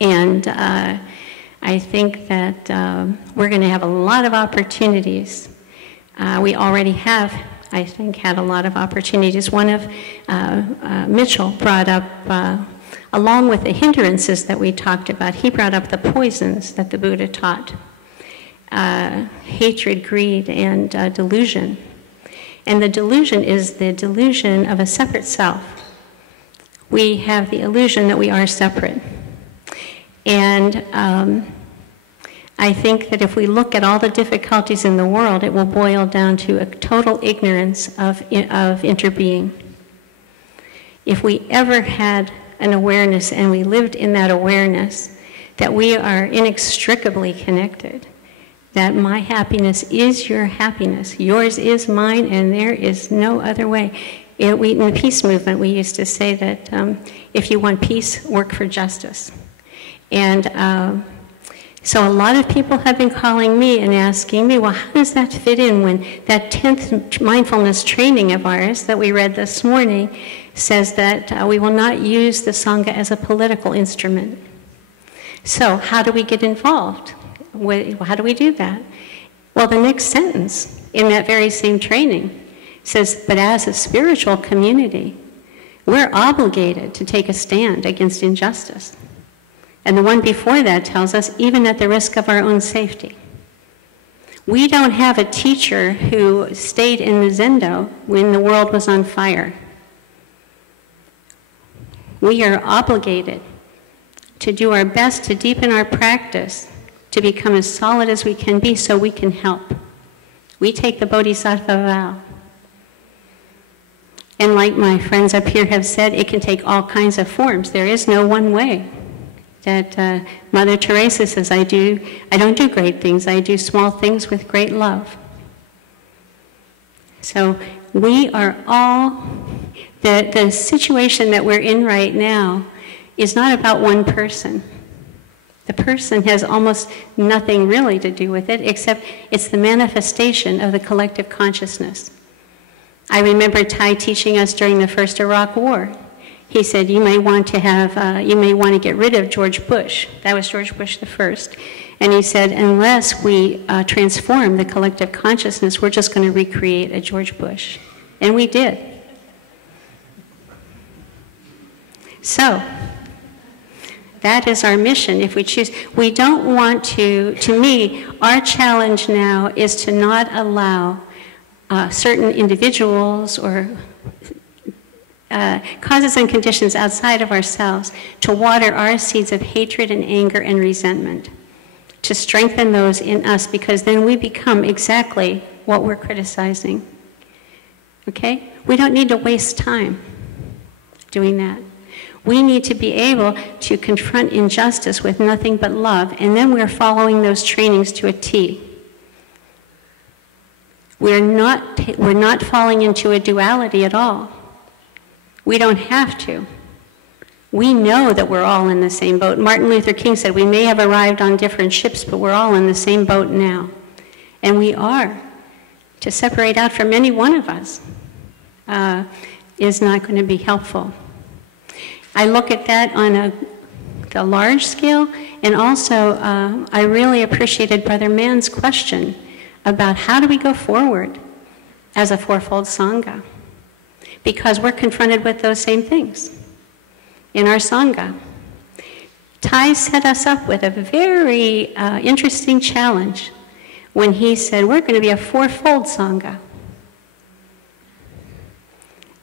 and I think that we're going to have a lot of opportunities. We already have, I think, had a lot of opportunities. One of Mitchell brought up, along with the hindrances that we talked about, he brought up the poisons that the Buddha taught. Hatred, greed, and delusion. And the delusion is the delusion of a separate self. We have the illusion that we are separate. And I think that if we look at all the difficulties in the world, it will boil down to a total ignorance of interbeing. If we ever had an awareness and we lived in that awareness that we are inextricably connected, that my happiness is your happiness. Yours is mine, and there is no other way. In the peace movement, we used to say that if you want peace, work for justice. And so a lot of people have been calling me and asking me, well, how does that fit in when that 10th mindfulness training of ours that we read this morning says that we will not use the Sangha as a political instrument? So how do we get involved? How do we do that? Well, the next sentence in that very same training says, but as a spiritual community, we're obligated to take a stand against injustice. And the one before that tells us, even at the risk of our own safety. We don't have a teacher who stayed in the zendo when the world was on fire. We are obligated to do our best to deepen our practice, to become as solid as we can be so we can help. We take the Bodhisattva vow. And like my friends up here have said, it can take all kinds of forms. There is no one way. That Mother Teresa says, I don't do great things, I do small things with great love. So we are all, the situation that we're in right now is not about one person. The person has almost nothing really to do with it, except it's the manifestation of the collective consciousness. I remember Thai teaching us during the first Iraq War. He said, you may want to get rid of George Bush. That was George Bush the first. And he said, unless we transform the collective consciousness, we're just going to recreate a George Bush. And we did. So, that is our mission if we choose. We don't want to me, our challenge now is to not allow certain individuals or causes and conditions outside of ourselves to water our seeds of hatred and anger and resentment, to strengthen those in us, because then we become exactly what we're criticizing. Okay? We don't need to waste time doing that. We need to be able to confront injustice with nothing but love, and then we're following those trainings to a T. We're not falling into a duality at all. We don't have to. We know that we're all in the same boat. Martin Luther King said, we may have arrived on different ships, but we're all in the same boat now. And we are. To separate out from any one of us is not going to be helpful. I look at that on the large scale, and also I really appreciated Brother Mann's question about how do we go forward as a fourfold Sangha, because we're confronted with those same things in our Sangha. Thai set us up with a very interesting challenge when he said, we're going to be a fourfold Sangha.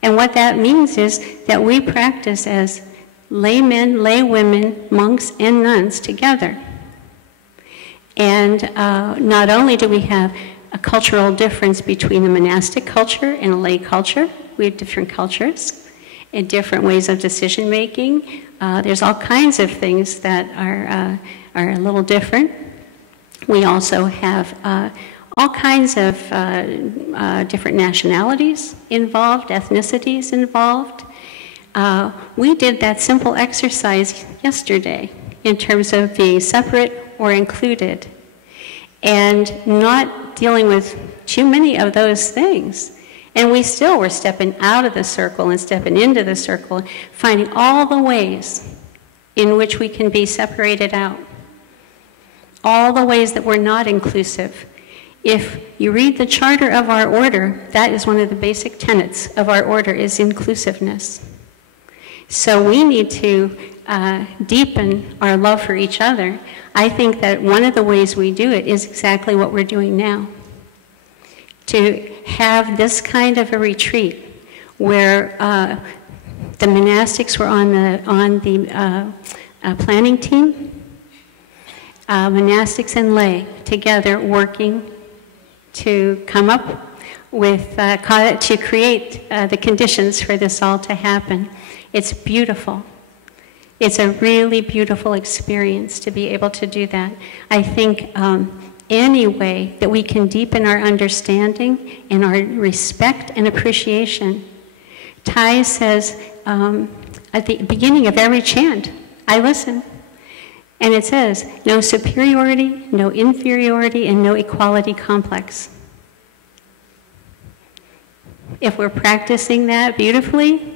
And what that means is that we practice as laymen, laywomen, monks, and nuns together. And not only do we have a cultural difference between the monastic culture and a lay culture, we have different cultures and different ways of decision making. There's all kinds of things that are a little different. We also have all kinds of different nationalities involved, ethnicities involved. We did that simple exercise yesterday in terms of being separate or included and not dealing with too many of those things. And we still were stepping out of the circle and stepping into the circle, finding all the ways in which we can be separated out, all the ways that we're not inclusive. If you read the charter of our order, that is one of the basic tenets of our order, is inclusiveness. So we need to deepen our love for each other. I think that one of the ways we do it is exactly what we're doing now. To have this kind of a retreat where the monastics were on the planning team, monastics and lay together working to come up with, to create the conditions for this all to happen. It's beautiful. It's a really beautiful experience to be able to do that. I think any way that we can deepen our understanding and our respect and appreciation. Thai says at the beginning of every chant, I listen. And it says, no superiority, no inferiority, and no equality complex. If we're practicing that beautifully,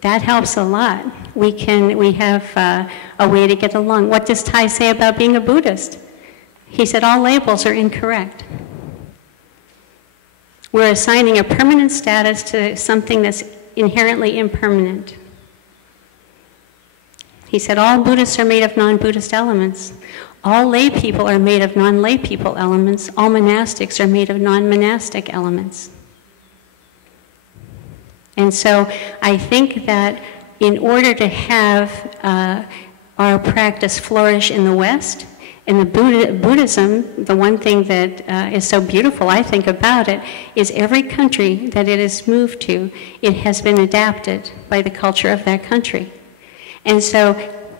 that helps a lot. We have a way to get along. What does Thai say about being a Buddhist? He said all labels are incorrect. We're assigning a permanent status to something that's inherently impermanent. He said all Buddhists are made of non-Buddhist elements. All lay people are made of non-lay people elements. All monastics are made of non-monastic elements. And so I think that in order to have our practice flourish in the West, in the Buddhism, the one thing that is so beautiful, I think, about it is every country that it has moved to, it has been adapted by the culture of that country. And so,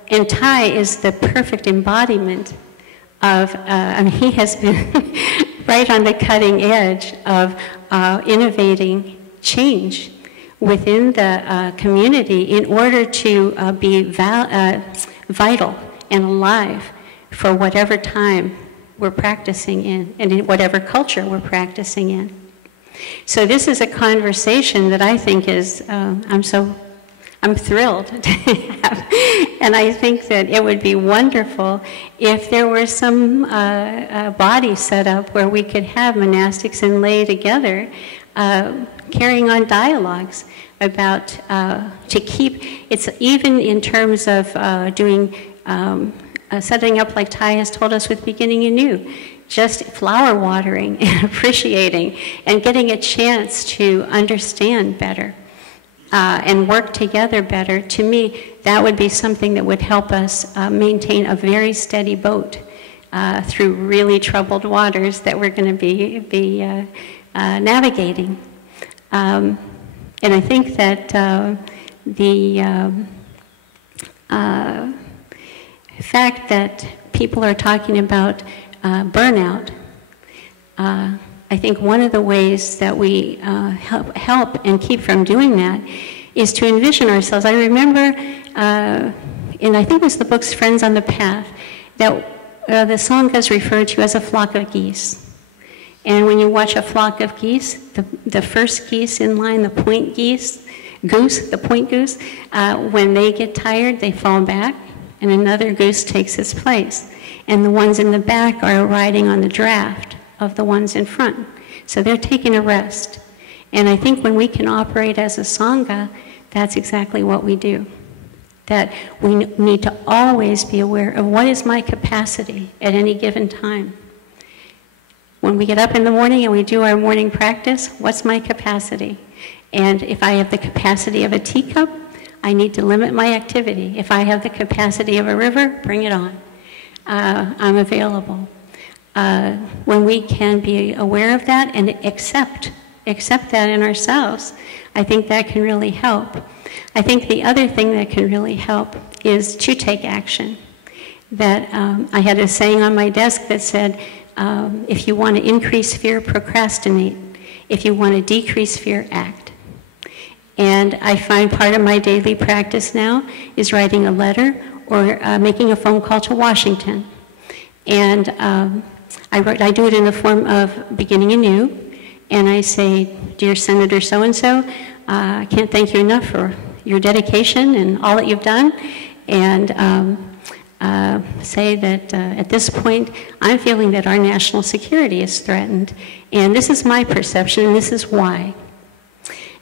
and Thai is the perfect embodiment of, he has been right on the cutting edge of innovating change within the community in order to be vital and alive for whatever time we're practicing in and in whatever culture we're practicing in. So this is a conversation that I think is, I'm thrilled to have. And I think that it would be wonderful if there were some body set up where we could have monastics and lay together carrying on dialogues about to keep, it's even in terms of doing, setting up like Thai has told us with Beginning Anew, just flower watering and appreciating and getting a chance to understand better and work together better. To me, that would be something that would help us maintain a very steady boat through really troubled waters that we're going to be navigating. And I think that the fact that people are talking about burnout, I think one of the ways that we help and keep from doing that is to envision ourselves. I remember, and I think it was the book's Friends on the Path, that the Sanghas referred to as a flock of geese. And when you watch a flock of geese, the first geese in line, the point goose, when they get tired, they fall back, and another goose takes its place. And the ones in the back are riding on the draft of the ones in front. So they're taking a rest. And I think when we can operate as a Sangha, that's exactly what we do. That we need to always be aware of what is my capacity at any given time. When we get up in the morning and we do our morning practice, what's my capacity? And if I have the capacity of a teacup, I need to limit my activity. If I have the capacity of a river, bring it on. I'm available. When we can be aware of that and accept that in ourselves, I think that can really help. I think the other thing that can really help is to take action. That I had a saying on my desk that said, if you want to increase fear, procrastinate. If you want to decrease fear, act. And I find part of my daily practice now is writing a letter or making a phone call to Washington. And I do it in the form of Beginning Anew. And I say, dear Senator so-and-so, I can't thank you enough for your dedication and all that you've done. And say that at this point, I'm feeling that our national security is threatened. And this is my perception, and this is why.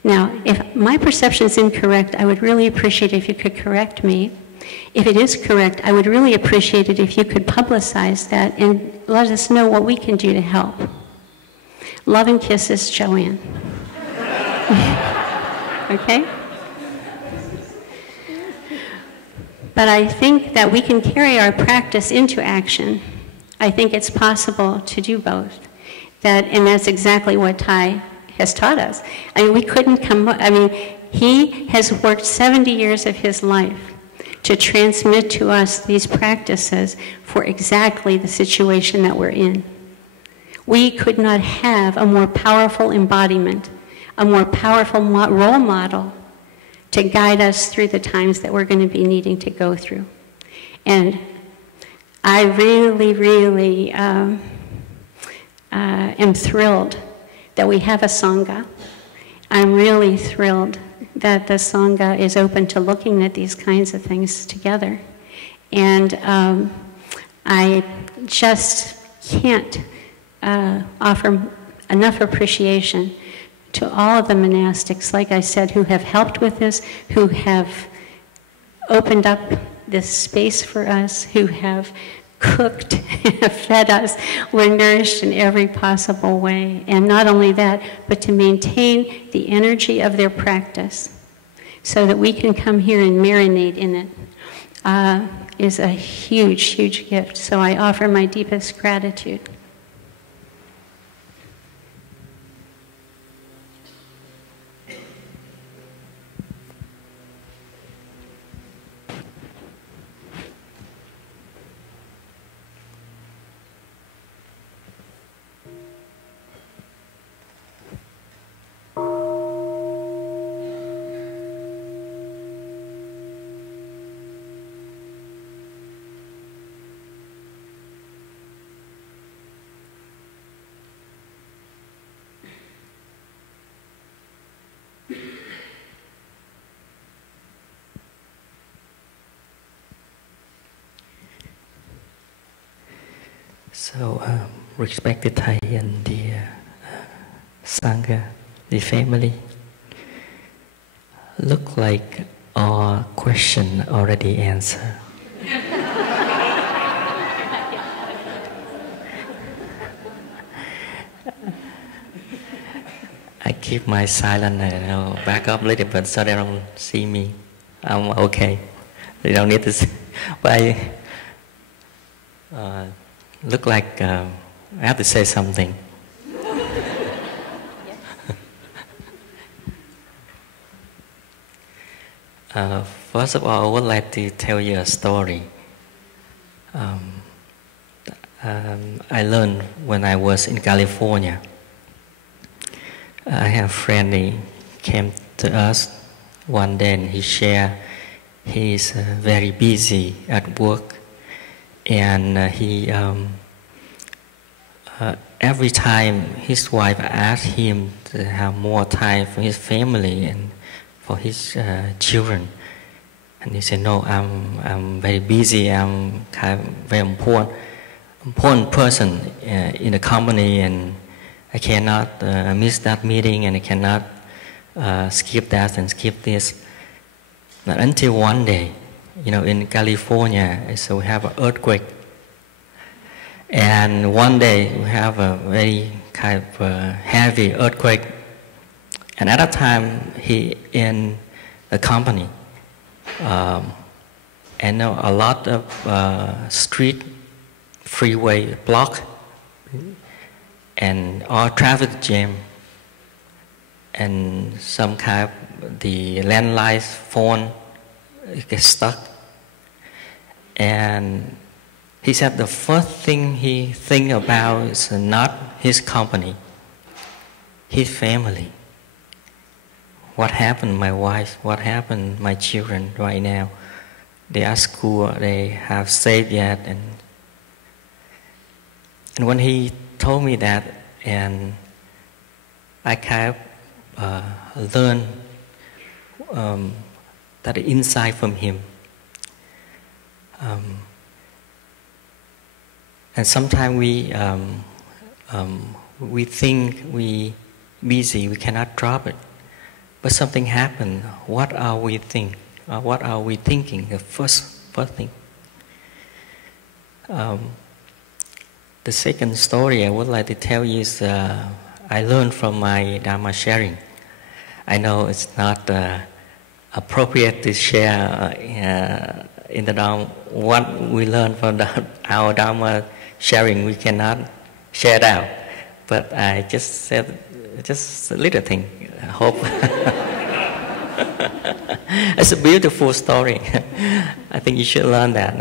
Now, if my perception is incorrect, I would really appreciate it if you could correct me. If it is correct, I would really appreciate it if you could publicize that and let us know what we can do to help. Love and kisses, Joane. Okay? But I think that we can carry our practice into action. I think it's possible to do both. And that's exactly what Thai has taught us. I mean, we couldn't come up, he has worked 70 years of his life to transmit to us these practices for exactly the situation that we're in. We could not have a more powerful embodiment, a more powerful role model to guide us through the times that we're going to be needing to go through. And I really, really am thrilled that we have a Sangha. I'm really thrilled that the Sangha is open to looking at these kinds of things together. And I just can't offer enough appreciation to all of the monastics, like I said, who have helped with this, who have opened up this space for us, who have cooked, fed us. We're nourished in every possible way. And not only that, but to maintain the energy of their practice so that we can come here and marinate in it is a huge, huge gift. So I offer my deepest gratitude. So, respected Thai and the Sangha, the family, look like our question already answered. I keep my silence and back up a little bit so they don't see me. I'm okay. They don't need to see. But I look like I have to say something. First of all, I would like to tell you a story. I learned when I was in California. I have a friend, he came to us one day and he shared he's very busy at work, and every time his wife asked him to have more time for his family and for his children, and he said, "No, I'm very busy. I'm kind of very important person in the company, and I cannot miss that meeting, and I cannot skip that and skip this." But until one day, in California, so we have an earthquake. And one day we have a very kind of heavy earthquake. And at that time, he in the company. And a lot of street, freeway block, and all traffic jam. And some kind of the landline phone gets stuck. And he said the first thing he think about is not his company, his family. What happened to my wife? What happened to my children right now? They are at school, they have saved yet. And when he told me that, and I kind of learned that insight from him. And sometimes we think we busy, we cannot drop it. But something happened. What are we thinking? What are we thinking? The first thing. The second story I would like to tell you is I learned from my Dharma sharing. I know it's not appropriate to share in the Dharma what we learned from our Dharma sharing. We cannot share it out. But I just said just a little thing. I hope. It's a beautiful story. I think you should learn that.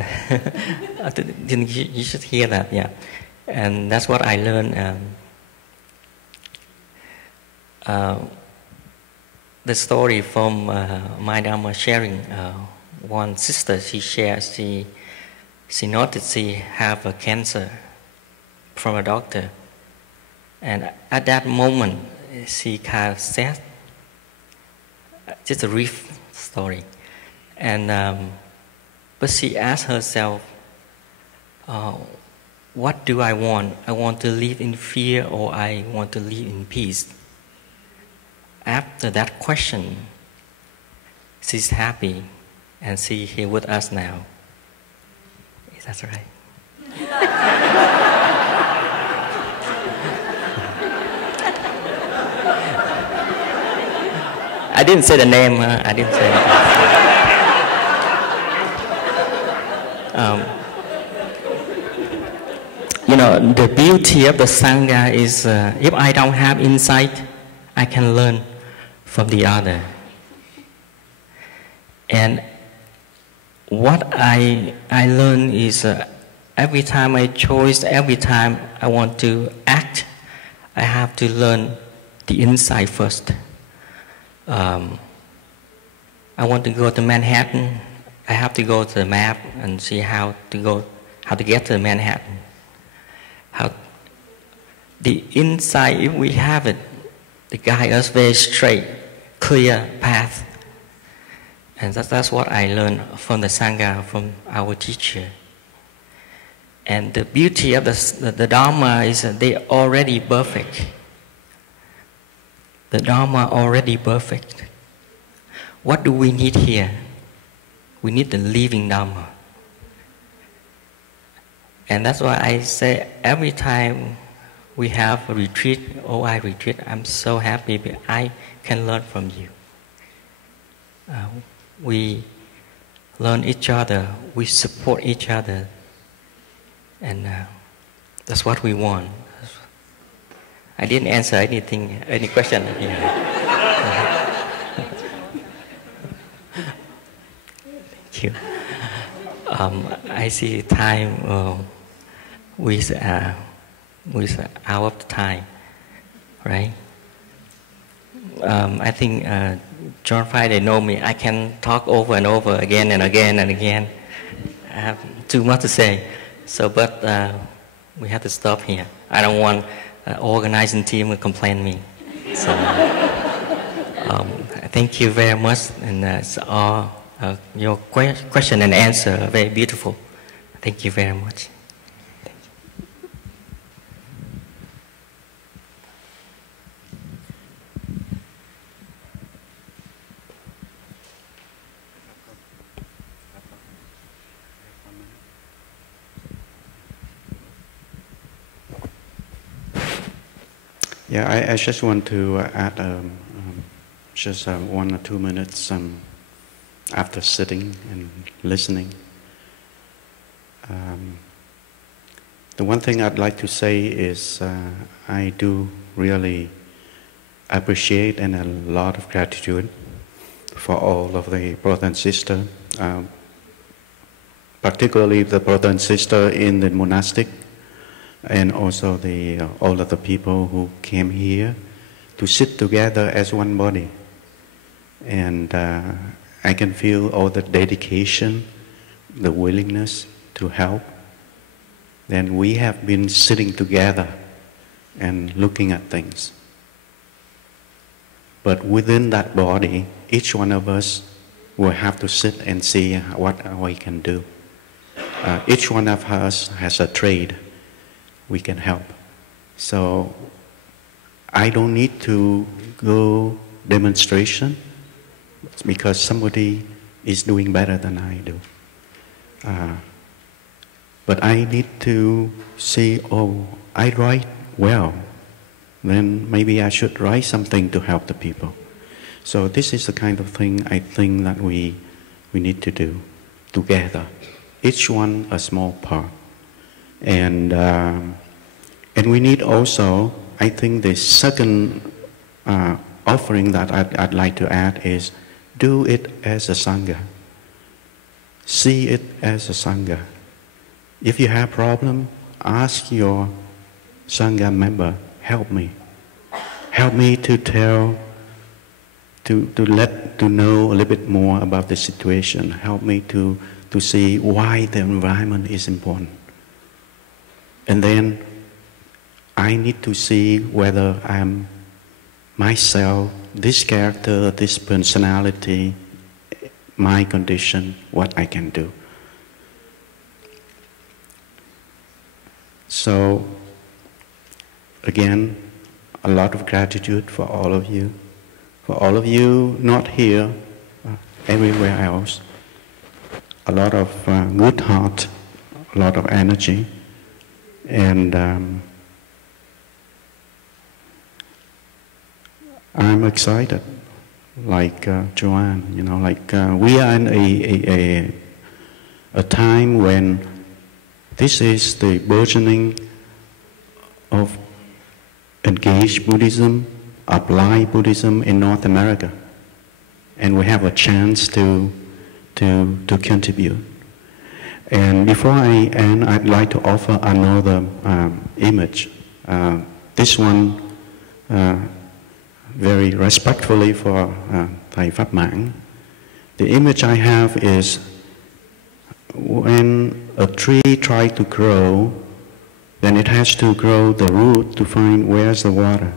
You should hear that, yeah. And that's what I learned. The story from my Dharma sharing. One sister, she shared, she noticed she have a cancer from a doctor. And at that moment, she kind of said, just a brief story. And but she asked herself, what do I want? I want to live in fear or I want to live in peace? After that question, she's happy and she's here with us now. Is that right? I didn't say the name. I didn't say it. The beauty of the Sangha is if I don't have insight, I can learn from the other. And what I learn is every time I choose, every time I want to act, I have to learn the insight first. I want to go to Manhattan. I have to go to the map and see how to get to Manhattan. The insight, if we have it, to guide us very straight, clear path. And that's what I learned from the Sangha, from our teacher. And the beauty of the Dharma is that they already perfect. The Dharma already perfect. What do we need here? We need the living Dharma. And that's why I say every time we have a retreat, I retreat, I'm so happy because I can learn from you. We learn each other, we support each other, and that's what we want. I didn't answer anything, any question here. Thank you. I see time with out of time, right? I think John Fry, they know me. I can talk over and over again and again and again. I have too much to say. So, but we have to stop here. I don't want organizing team to complain me. So, thank you very much, and all your question and answer are very beautiful. Thank you very much. Yeah, I just want to add just 1 or 2 minutes after sitting and listening. The one thing I'd like to say is I do really appreciate and a lot of gratitude for all of the brothers and sisters, particularly the brother and sister in the monastic, and also all of the people who came here to sit together as one body. And I can feel all the dedication, the willingness to help. Then we have been sitting together and looking at things. But within that body, each one of us will have to sit and see what we can do. Each one of us has a trade we can help. So I don't need to go demonstration because somebody is doing better than I do. But I need to say, I write well, then maybe I should write something to help the people. So this is the kind of thing I think that we need to do together, each one a small part. And we need also, I think the second offering that I'd like to add is do it as a Sangha. See it as a Sangha. If you have problem, ask your Sangha member, help me. Help me to tell, to know a little bit more about the situation. Help me to see why the environment is important. And then I need to see whether I'm myself, this character, this personality, my condition, what I can do. So, again, a lot of gratitude for all of you. For all of you not here, everywhere else. A lot of good heart, a lot of energy. And I'm excited, like Joane, you know, like we are in a time when this is the burgeoning of engaged Buddhism, applied Buddhism in North America. And we have a chance to contribute. And before I end, I'd like to offer another image. This one, very respectfully for Thầy Phap Mãn. The image I have is when a tree tries to grow, then it has to grow the root to find where's the water.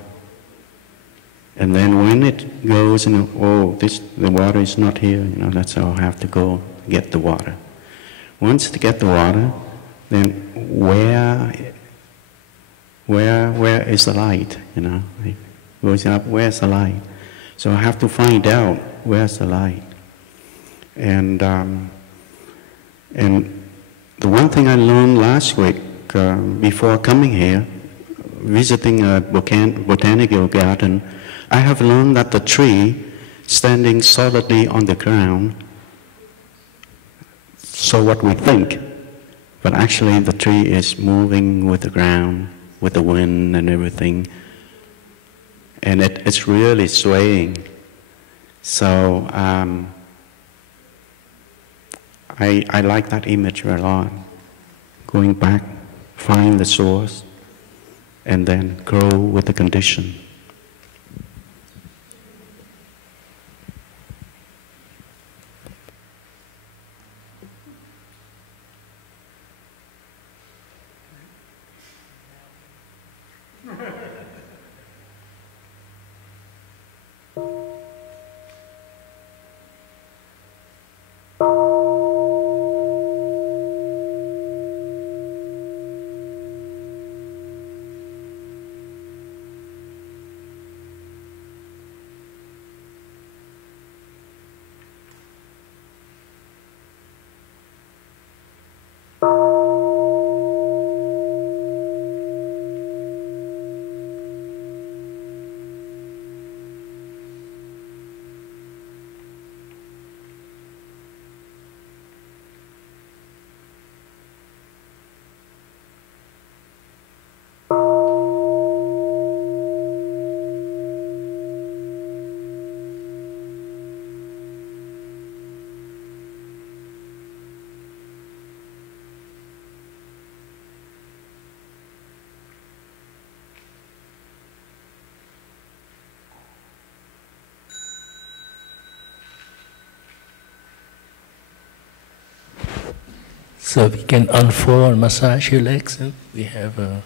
And then when it goes, the water is not here, you know, that's how I have to go get the water. Once to get the water, then where is the light, you know? It goes up, where's the light? So I have to find out where's the light. And the one thing I learned last week, before coming here, visiting a botanical garden, I have learned that the tree standing solidly on the ground, so what we think, but actually the tree is moving with the ground, with the wind and everything, and it's really swaying. So I like that image a lot. Going back, find the source, and then grow with the condition. So we can unfold and massage your legs, and we have a